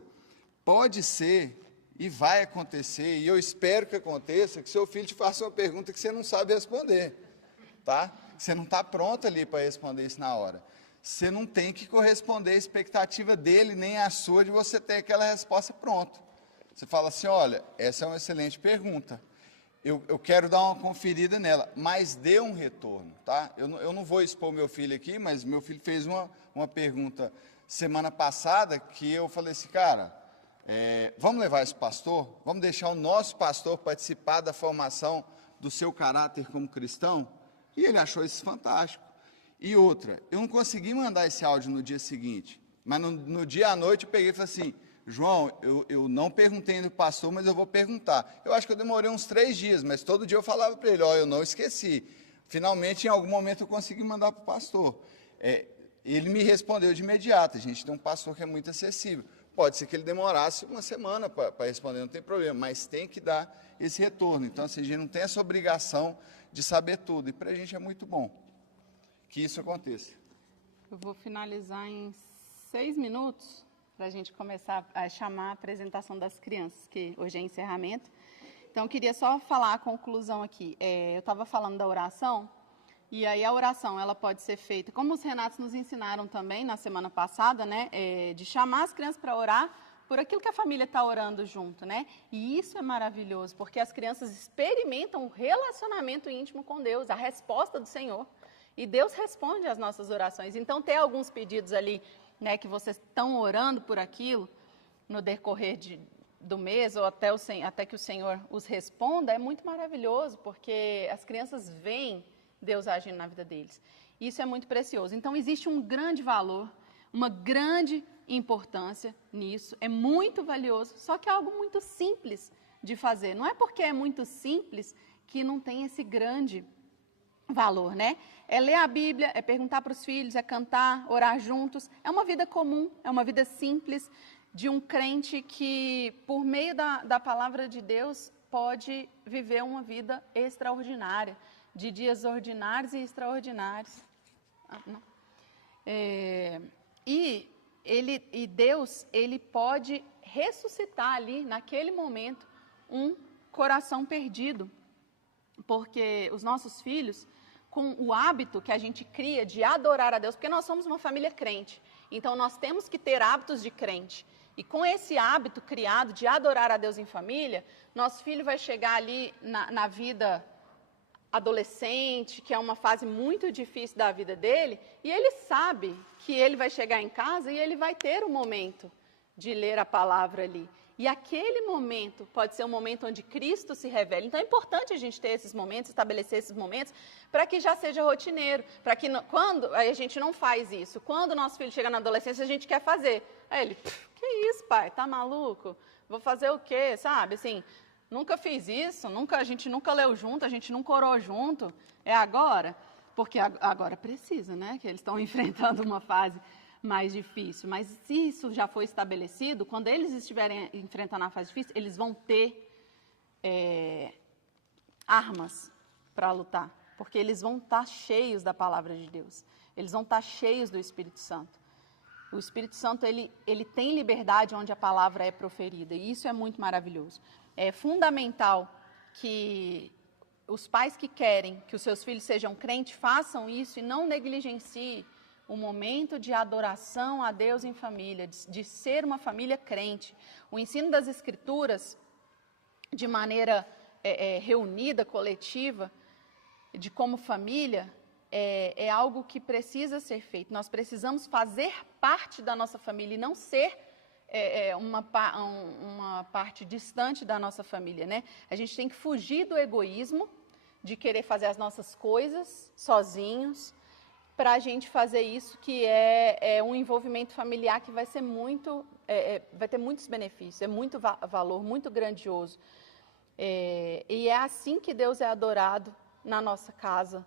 pode ser e vai acontecer, e eu espero que aconteça, que seu filho te faça uma pergunta que você não sabe responder, tá? Você não está pronto ali para responder isso na hora. Você não tem que corresponder à expectativa dele, nem à sua, de você ter aquela resposta pronta. Você fala assim, olha, essa é uma excelente pergunta. Eu quero dar uma conferida nela, mas dê um retorno, tá? Eu não vou expor meu filho aqui, mas meu filho fez uma pergunta semana passada que eu falei assim, cara, vamos levar esse pastor? Vamos deixar o nosso pastor participar da formação do seu caráter como cristão? E ele achou isso fantástico. E outra, eu não consegui mandar esse áudio no dia seguinte, mas no dia à noite eu peguei e falei assim, João, eu não perguntei no pastor, mas eu vou perguntar. Eu acho que eu demorei uns 3 dias, mas todo dia eu falava para ele, eu não esqueci. Finalmente, em algum momento, eu consegui mandar para o pastor. Ele me respondeu de imediato, a gente tem um pastor que é muito acessível. Pode ser que ele demorasse uma semana para responder, não tem problema, mas tem que dar esse retorno. Então, assim, a gente não tem essa obrigação de saber tudo, e para a gente é muito bom que isso aconteça. Eu vou finalizar em 6 minutos, para a gente começar a chamar a apresentação das crianças, que hoje é encerramento. Então, eu queria só falar a conclusão aqui. Eu estava falando da oração, e aí a oração ela pode ser feita, como os Renatos nos ensinaram também na semana passada, né, de chamar as crianças para orar por aquilo que a família está orando junto, né? E isso é maravilhoso, porque as crianças experimentam o relacionamento íntimo com Deus, a resposta do Senhor. E Deus responde às nossas orações. Então, ter alguns pedidos ali, né, que vocês estão orando por aquilo, no decorrer do mês, ou até que o Senhor os responda, é muito maravilhoso, porque as crianças veem Deus agindo na vida deles. Isso é muito precioso. Então, existe um grande valor, uma grande importância nisso, é muito valioso, só que é algo muito simples de fazer. Não é porque é muito simples que não tem esse grande valor, né? É ler a Bíblia, é perguntar para os filhos, é cantar, orar juntos. É uma vida comum, é uma vida simples de um crente que, por meio da palavra de Deus, pode viver uma vida extraordinária, de dias ordinários e extraordinários. E Deus, Ele pode ressuscitar ali, naquele momento, um coração perdido. Porque os nossos filhos, com o hábito que a gente cria de adorar a Deus, porque nós somos uma família crente, então nós temos que ter hábitos de crente. E com esse hábito criado de adorar a Deus em família, nosso filho vai chegar ali na vida adolescente, que é uma fase muito difícil da vida dele, e ele sabe que ele vai chegar em casa e ele vai ter um momento de ler a palavra ali. E aquele momento pode ser um momento onde Cristo se revela. Então é importante a gente ter esses momentos, estabelecer esses momentos, para que já seja rotineiro, para que quando a gente não faz isso, quando o nosso filho chega na adolescência, a gente quer fazer. Aí ele, que isso, pai, tá maluco? Vou fazer o quê, sabe? Assim, nunca fiz isso, a gente nunca leu junto, a gente nunca orou junto. É agora? Porque agora precisa, né? Que eles estão enfrentando uma fase mais difícil. Mas se isso já foi estabelecido, quando eles estiverem enfrentando a fase difícil, eles vão ter armas para lutar. Porque eles vão estar cheios da palavra de Deus. Eles vão estar cheios do Espírito Santo. O Espírito Santo, ele tem liberdade onde a palavra é proferida, e isso é muito maravilhoso. É fundamental que os pais que querem que os seus filhos sejam crentes façam isso e não negligenciem o momento de adoração a Deus em família, de ser uma família crente. O ensino das Escrituras, de maneira reunida, coletiva, de como família, é algo que precisa ser feito. Nós precisamos fazer parte da nossa família e não ser uma parte distante da nossa família, né? A gente tem que fugir do egoísmo, de querer fazer as nossas coisas sozinhos, para a gente fazer isso, que é um envolvimento familiar que vai ser vai ter muitos benefícios, é muito valor, muito grandioso. E é assim que Deus é adorado na nossa casa,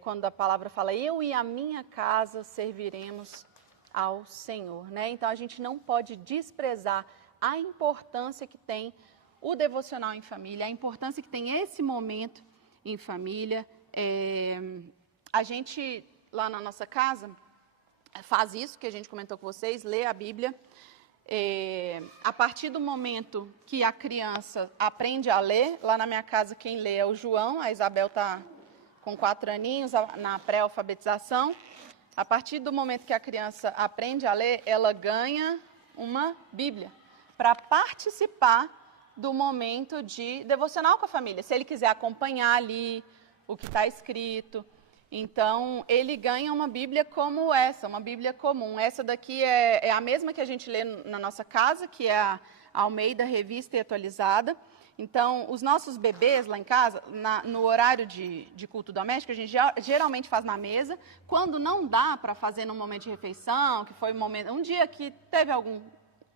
quando a palavra fala, eu e a minha casa serviremos ao Senhor, né? Então a gente não pode desprezar a importância que tem o devocional em família, a importância que tem esse momento em família. A gente, lá na nossa casa, faz isso que a gente comentou com vocês, lê a Bíblia. A partir do momento que a criança aprende a ler, lá na minha casa quem lê é o João, a Isabel está com 4 aninhos, na pré-alfabetização. A partir do momento que a criança aprende a ler, ela ganha uma Bíblia para participar do momento de devocional com a família. Se ele quiser acompanhar ali o que está escrito, então ele ganha uma Bíblia como essa, uma Bíblia comum. Essa daqui é a mesma que a gente lê na nossa casa, que é a Almeida Revista e Atualizada. Então, os nossos bebês lá em casa, no horário de culto doméstico, a gente geralmente faz na mesa. Quando não dá para fazer no momento de refeição, que foi um dia que teve algum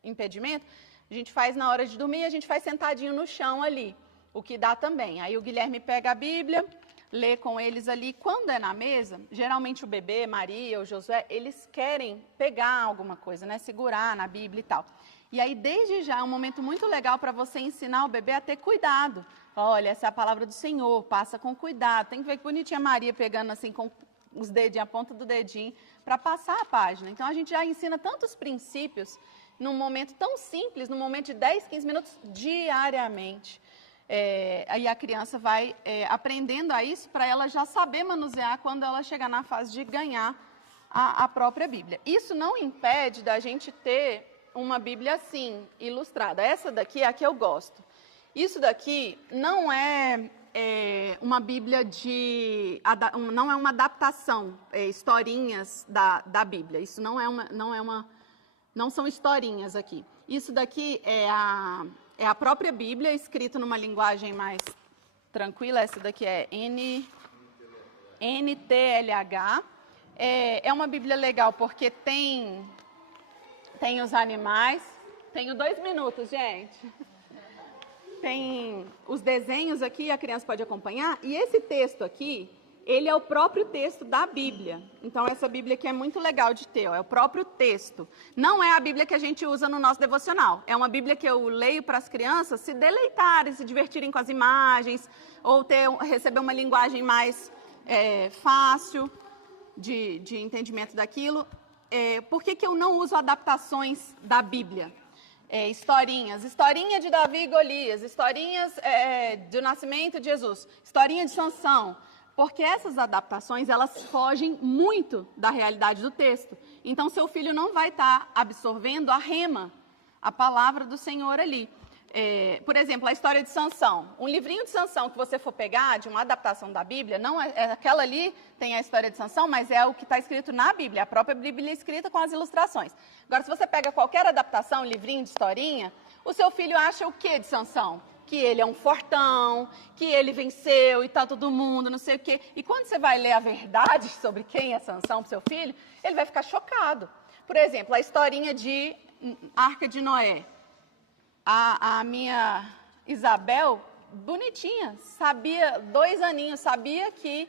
impedimento, a gente faz na hora de dormir, a gente faz sentadinho no chão ali, o que dá também. Aí o Guilherme pega a Bíblia, lê com eles ali. Quando é na mesa, geralmente o bebê, Maria, o Josué, eles querem pegar alguma coisa, né, segurar na Bíblia e tal. E aí, desde já, é um momento muito legal para você ensinar o bebê a ter cuidado. Olha, essa é a palavra do Senhor, passa com cuidado. Tem que ver que bonitinha a Maria pegando assim com os dedinhos, a ponta do dedinho, para passar a página. Então, a gente já ensina tantos princípios num momento tão simples, num momento de 10, 15 minutos diariamente. Aí a criança vai aprendendo a isso para ela já saber manusear quando ela chegar na fase de ganhar a própria Bíblia. Isso não impede da gente ter uma Bíblia assim, ilustrada. Essa daqui é a que eu gosto. Isso daqui não é uma Bíblia não é uma adaptação, historinhas da Bíblia. Isso não são historinhas aqui. Isso daqui é a própria Bíblia, escrita numa linguagem mais tranquila. Essa daqui é NTLH. É uma Bíblia legal porque tem os animais. Tenho 2 minutos, gente. Tem os desenhos aqui, a criança pode acompanhar. E esse texto aqui, ele é o próprio texto da Bíblia. Então, essa Bíblia aqui é muito legal de ter, é o próprio texto. Não é a Bíblia que a gente usa no nosso devocional. É uma Bíblia que eu leio para as crianças se deleitarem, se divertirem com as imagens, ou receber uma linguagem mais fácil de entendimento daquilo. Por que eu não uso adaptações da Bíblia? Historinha de Davi e Golias, historinhas do nascimento de Jesus, historinha de Sansão. Porque essas adaptações, elas fogem muito da realidade do texto. Então, seu filho não vai estar absorvendo a rema, a palavra do Senhor ali. Por exemplo, a história de Sansão. Um livrinho de Sansão que você for pegar, de uma adaptação da Bíblia, não aquela ali tem a história de Sansão, mas é o que está escrito na Bíblia, a própria Bíblia escrita com as ilustrações. Agora, se você pega qualquer adaptação, livrinho de historinha, o seu filho acha o que de Sansão? Que ele é um fortão, que ele venceu e tá todo mundo, não sei o quê. E quando você vai ler a verdade sobre quem é Sansão para o seu filho, ele vai ficar chocado. Por exemplo, a historinha de Arca de Noé. A minha Isabel, bonitinha, sabia, 2 aninhos, sabia que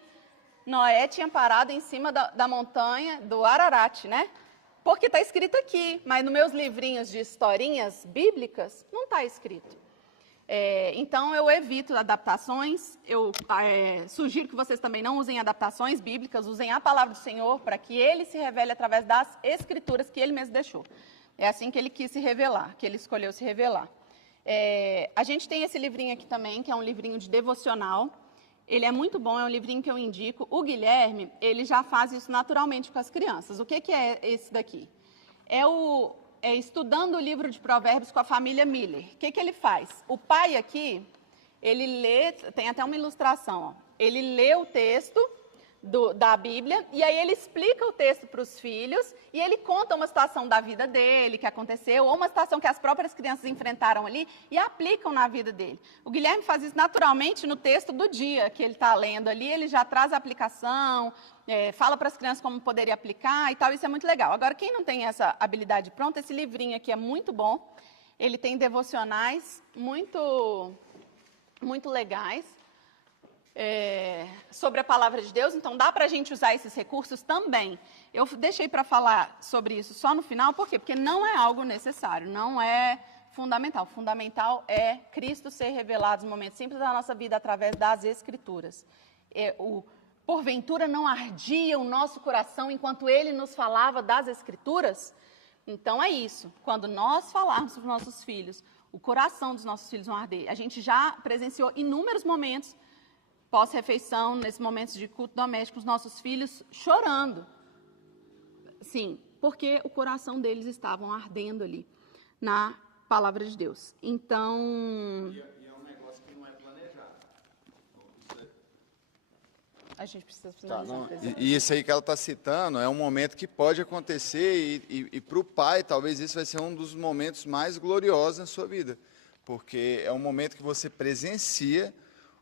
Noé tinha parado em cima da montanha do Ararat, né? Porque está escrito aqui, mas nos meus livrinhos de historinhas bíblicas, não está escrito. Então, eu evito adaptações, eu sugiro que vocês também não usem adaptações bíblicas, usem a palavra do Senhor para que Ele se revele através das Escrituras que Ele mesmo deixou. É assim que Ele quis se revelar, que Ele escolheu se revelar. A gente tem esse livrinho aqui também, que é um livrinho de devocional. Ele é muito bom, é um livrinho que eu indico. O Guilherme, ele já faz isso naturalmente com as crianças. O que é esse daqui? Estudando o livro de Provérbios com a família Miller. O que ele faz? O pai aqui, ele lê, tem até uma ilustração, ó. Ele lê o texto da Bíblia, e aí ele explica o texto para os filhos, e ele conta uma situação da vida dele, que aconteceu, ou uma situação que as próprias crianças enfrentaram ali, e aplicam na vida dele. O Guilherme faz isso naturalmente no texto do dia que ele está lendo ali, ele já traz a aplicação, fala para as crianças como poderia aplicar e tal, isso é muito legal. Agora, quem não tem essa habilidade pronta, esse livrinho aqui é muito bom, ele tem devocionais muito, muito legais, sobre a palavra de Deus, então dá para a gente usar esses recursos também. Eu deixei para falar sobre isso só no final, por quê? Porque não é algo necessário, não é fundamental. Fundamental é Cristo ser revelado nos momentos simples da nossa vida através das Escrituras. Porventura não ardia o nosso coração enquanto Ele nos falava das Escrituras? Então é isso, quando nós falarmos para os nossos filhos, o coração dos nossos filhos vão arder. A gente já presenciou inúmeros momentos pós-refeição, nesses momentos de culto doméstico, os nossos filhos chorando. Sim, porque o coração deles estavam ardendo ali na palavra de Deus. Então... E é um negócio que não é planejado. A gente precisa finalizar. E isso aí que ela está citando é um momento que pode acontecer e para o pai, talvez isso vai ser um dos momentos mais gloriosos na sua vida. Porque é um momento que você presencia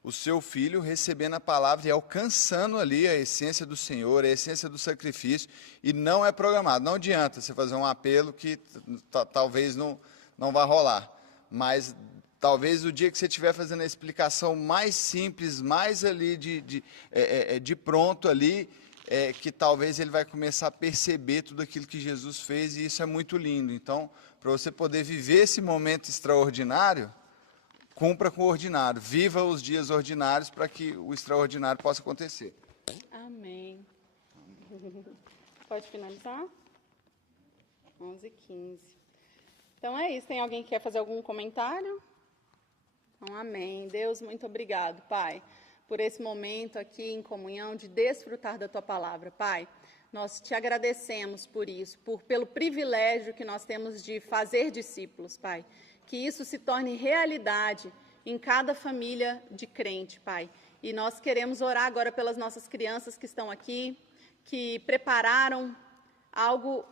o seu filho recebendo a palavra e alcançando ali a essência do Senhor, a essência do sacrifício, e não é programado. Não adianta você fazer um apelo que talvez não vá rolar, mas talvez o dia que você estiver fazendo a explicação mais simples, mais ali de pronto ali, que talvez ele vai começar a perceber tudo aquilo que Jesus fez, e isso é muito lindo. Então, para você poder viver esse momento extraordinário, cumpra com o ordinário, viva os dias ordinários para que o extraordinário possa acontecer. Amém. Pode finalizar? 11h15. Então é isso. Tem alguém que quer fazer algum comentário? Então, amém. Deus, muito obrigado, Pai, por esse momento aqui em comunhão, de desfrutar da Tua palavra, Pai. Nós te agradecemos por isso, pelo privilégio que nós temos de fazer discípulos, Pai. Que isso se torne realidade em cada família de crente, Pai. E nós queremos orar agora pelas nossas crianças que estão aqui, que prepararam algo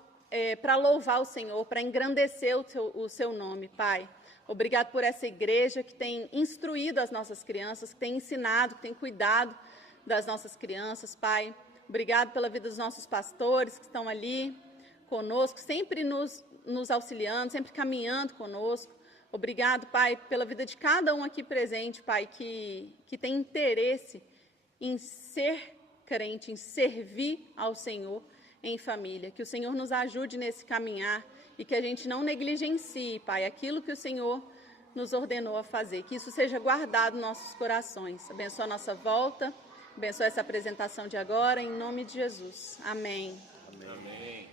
para louvar o Senhor, para engrandecer o seu nome, Pai. Obrigado por essa igreja que tem instruído as nossas crianças, que tem ensinado, que tem cuidado das nossas crianças, Pai. Obrigado pela vida dos nossos pastores que estão ali conosco, sempre nos auxiliando, sempre caminhando conosco. Obrigado, Pai, pela vida de cada um aqui presente, Pai, que tem interesse em ser crente, em servir ao Senhor em família. Que o Senhor nos ajude nesse caminhar e que a gente não negligencie, Pai, aquilo que o Senhor nos ordenou a fazer. Que isso seja guardado nos nossos corações. Abençoa a nossa volta, abençoa essa apresentação de agora, em nome de Jesus. Amém. Amém.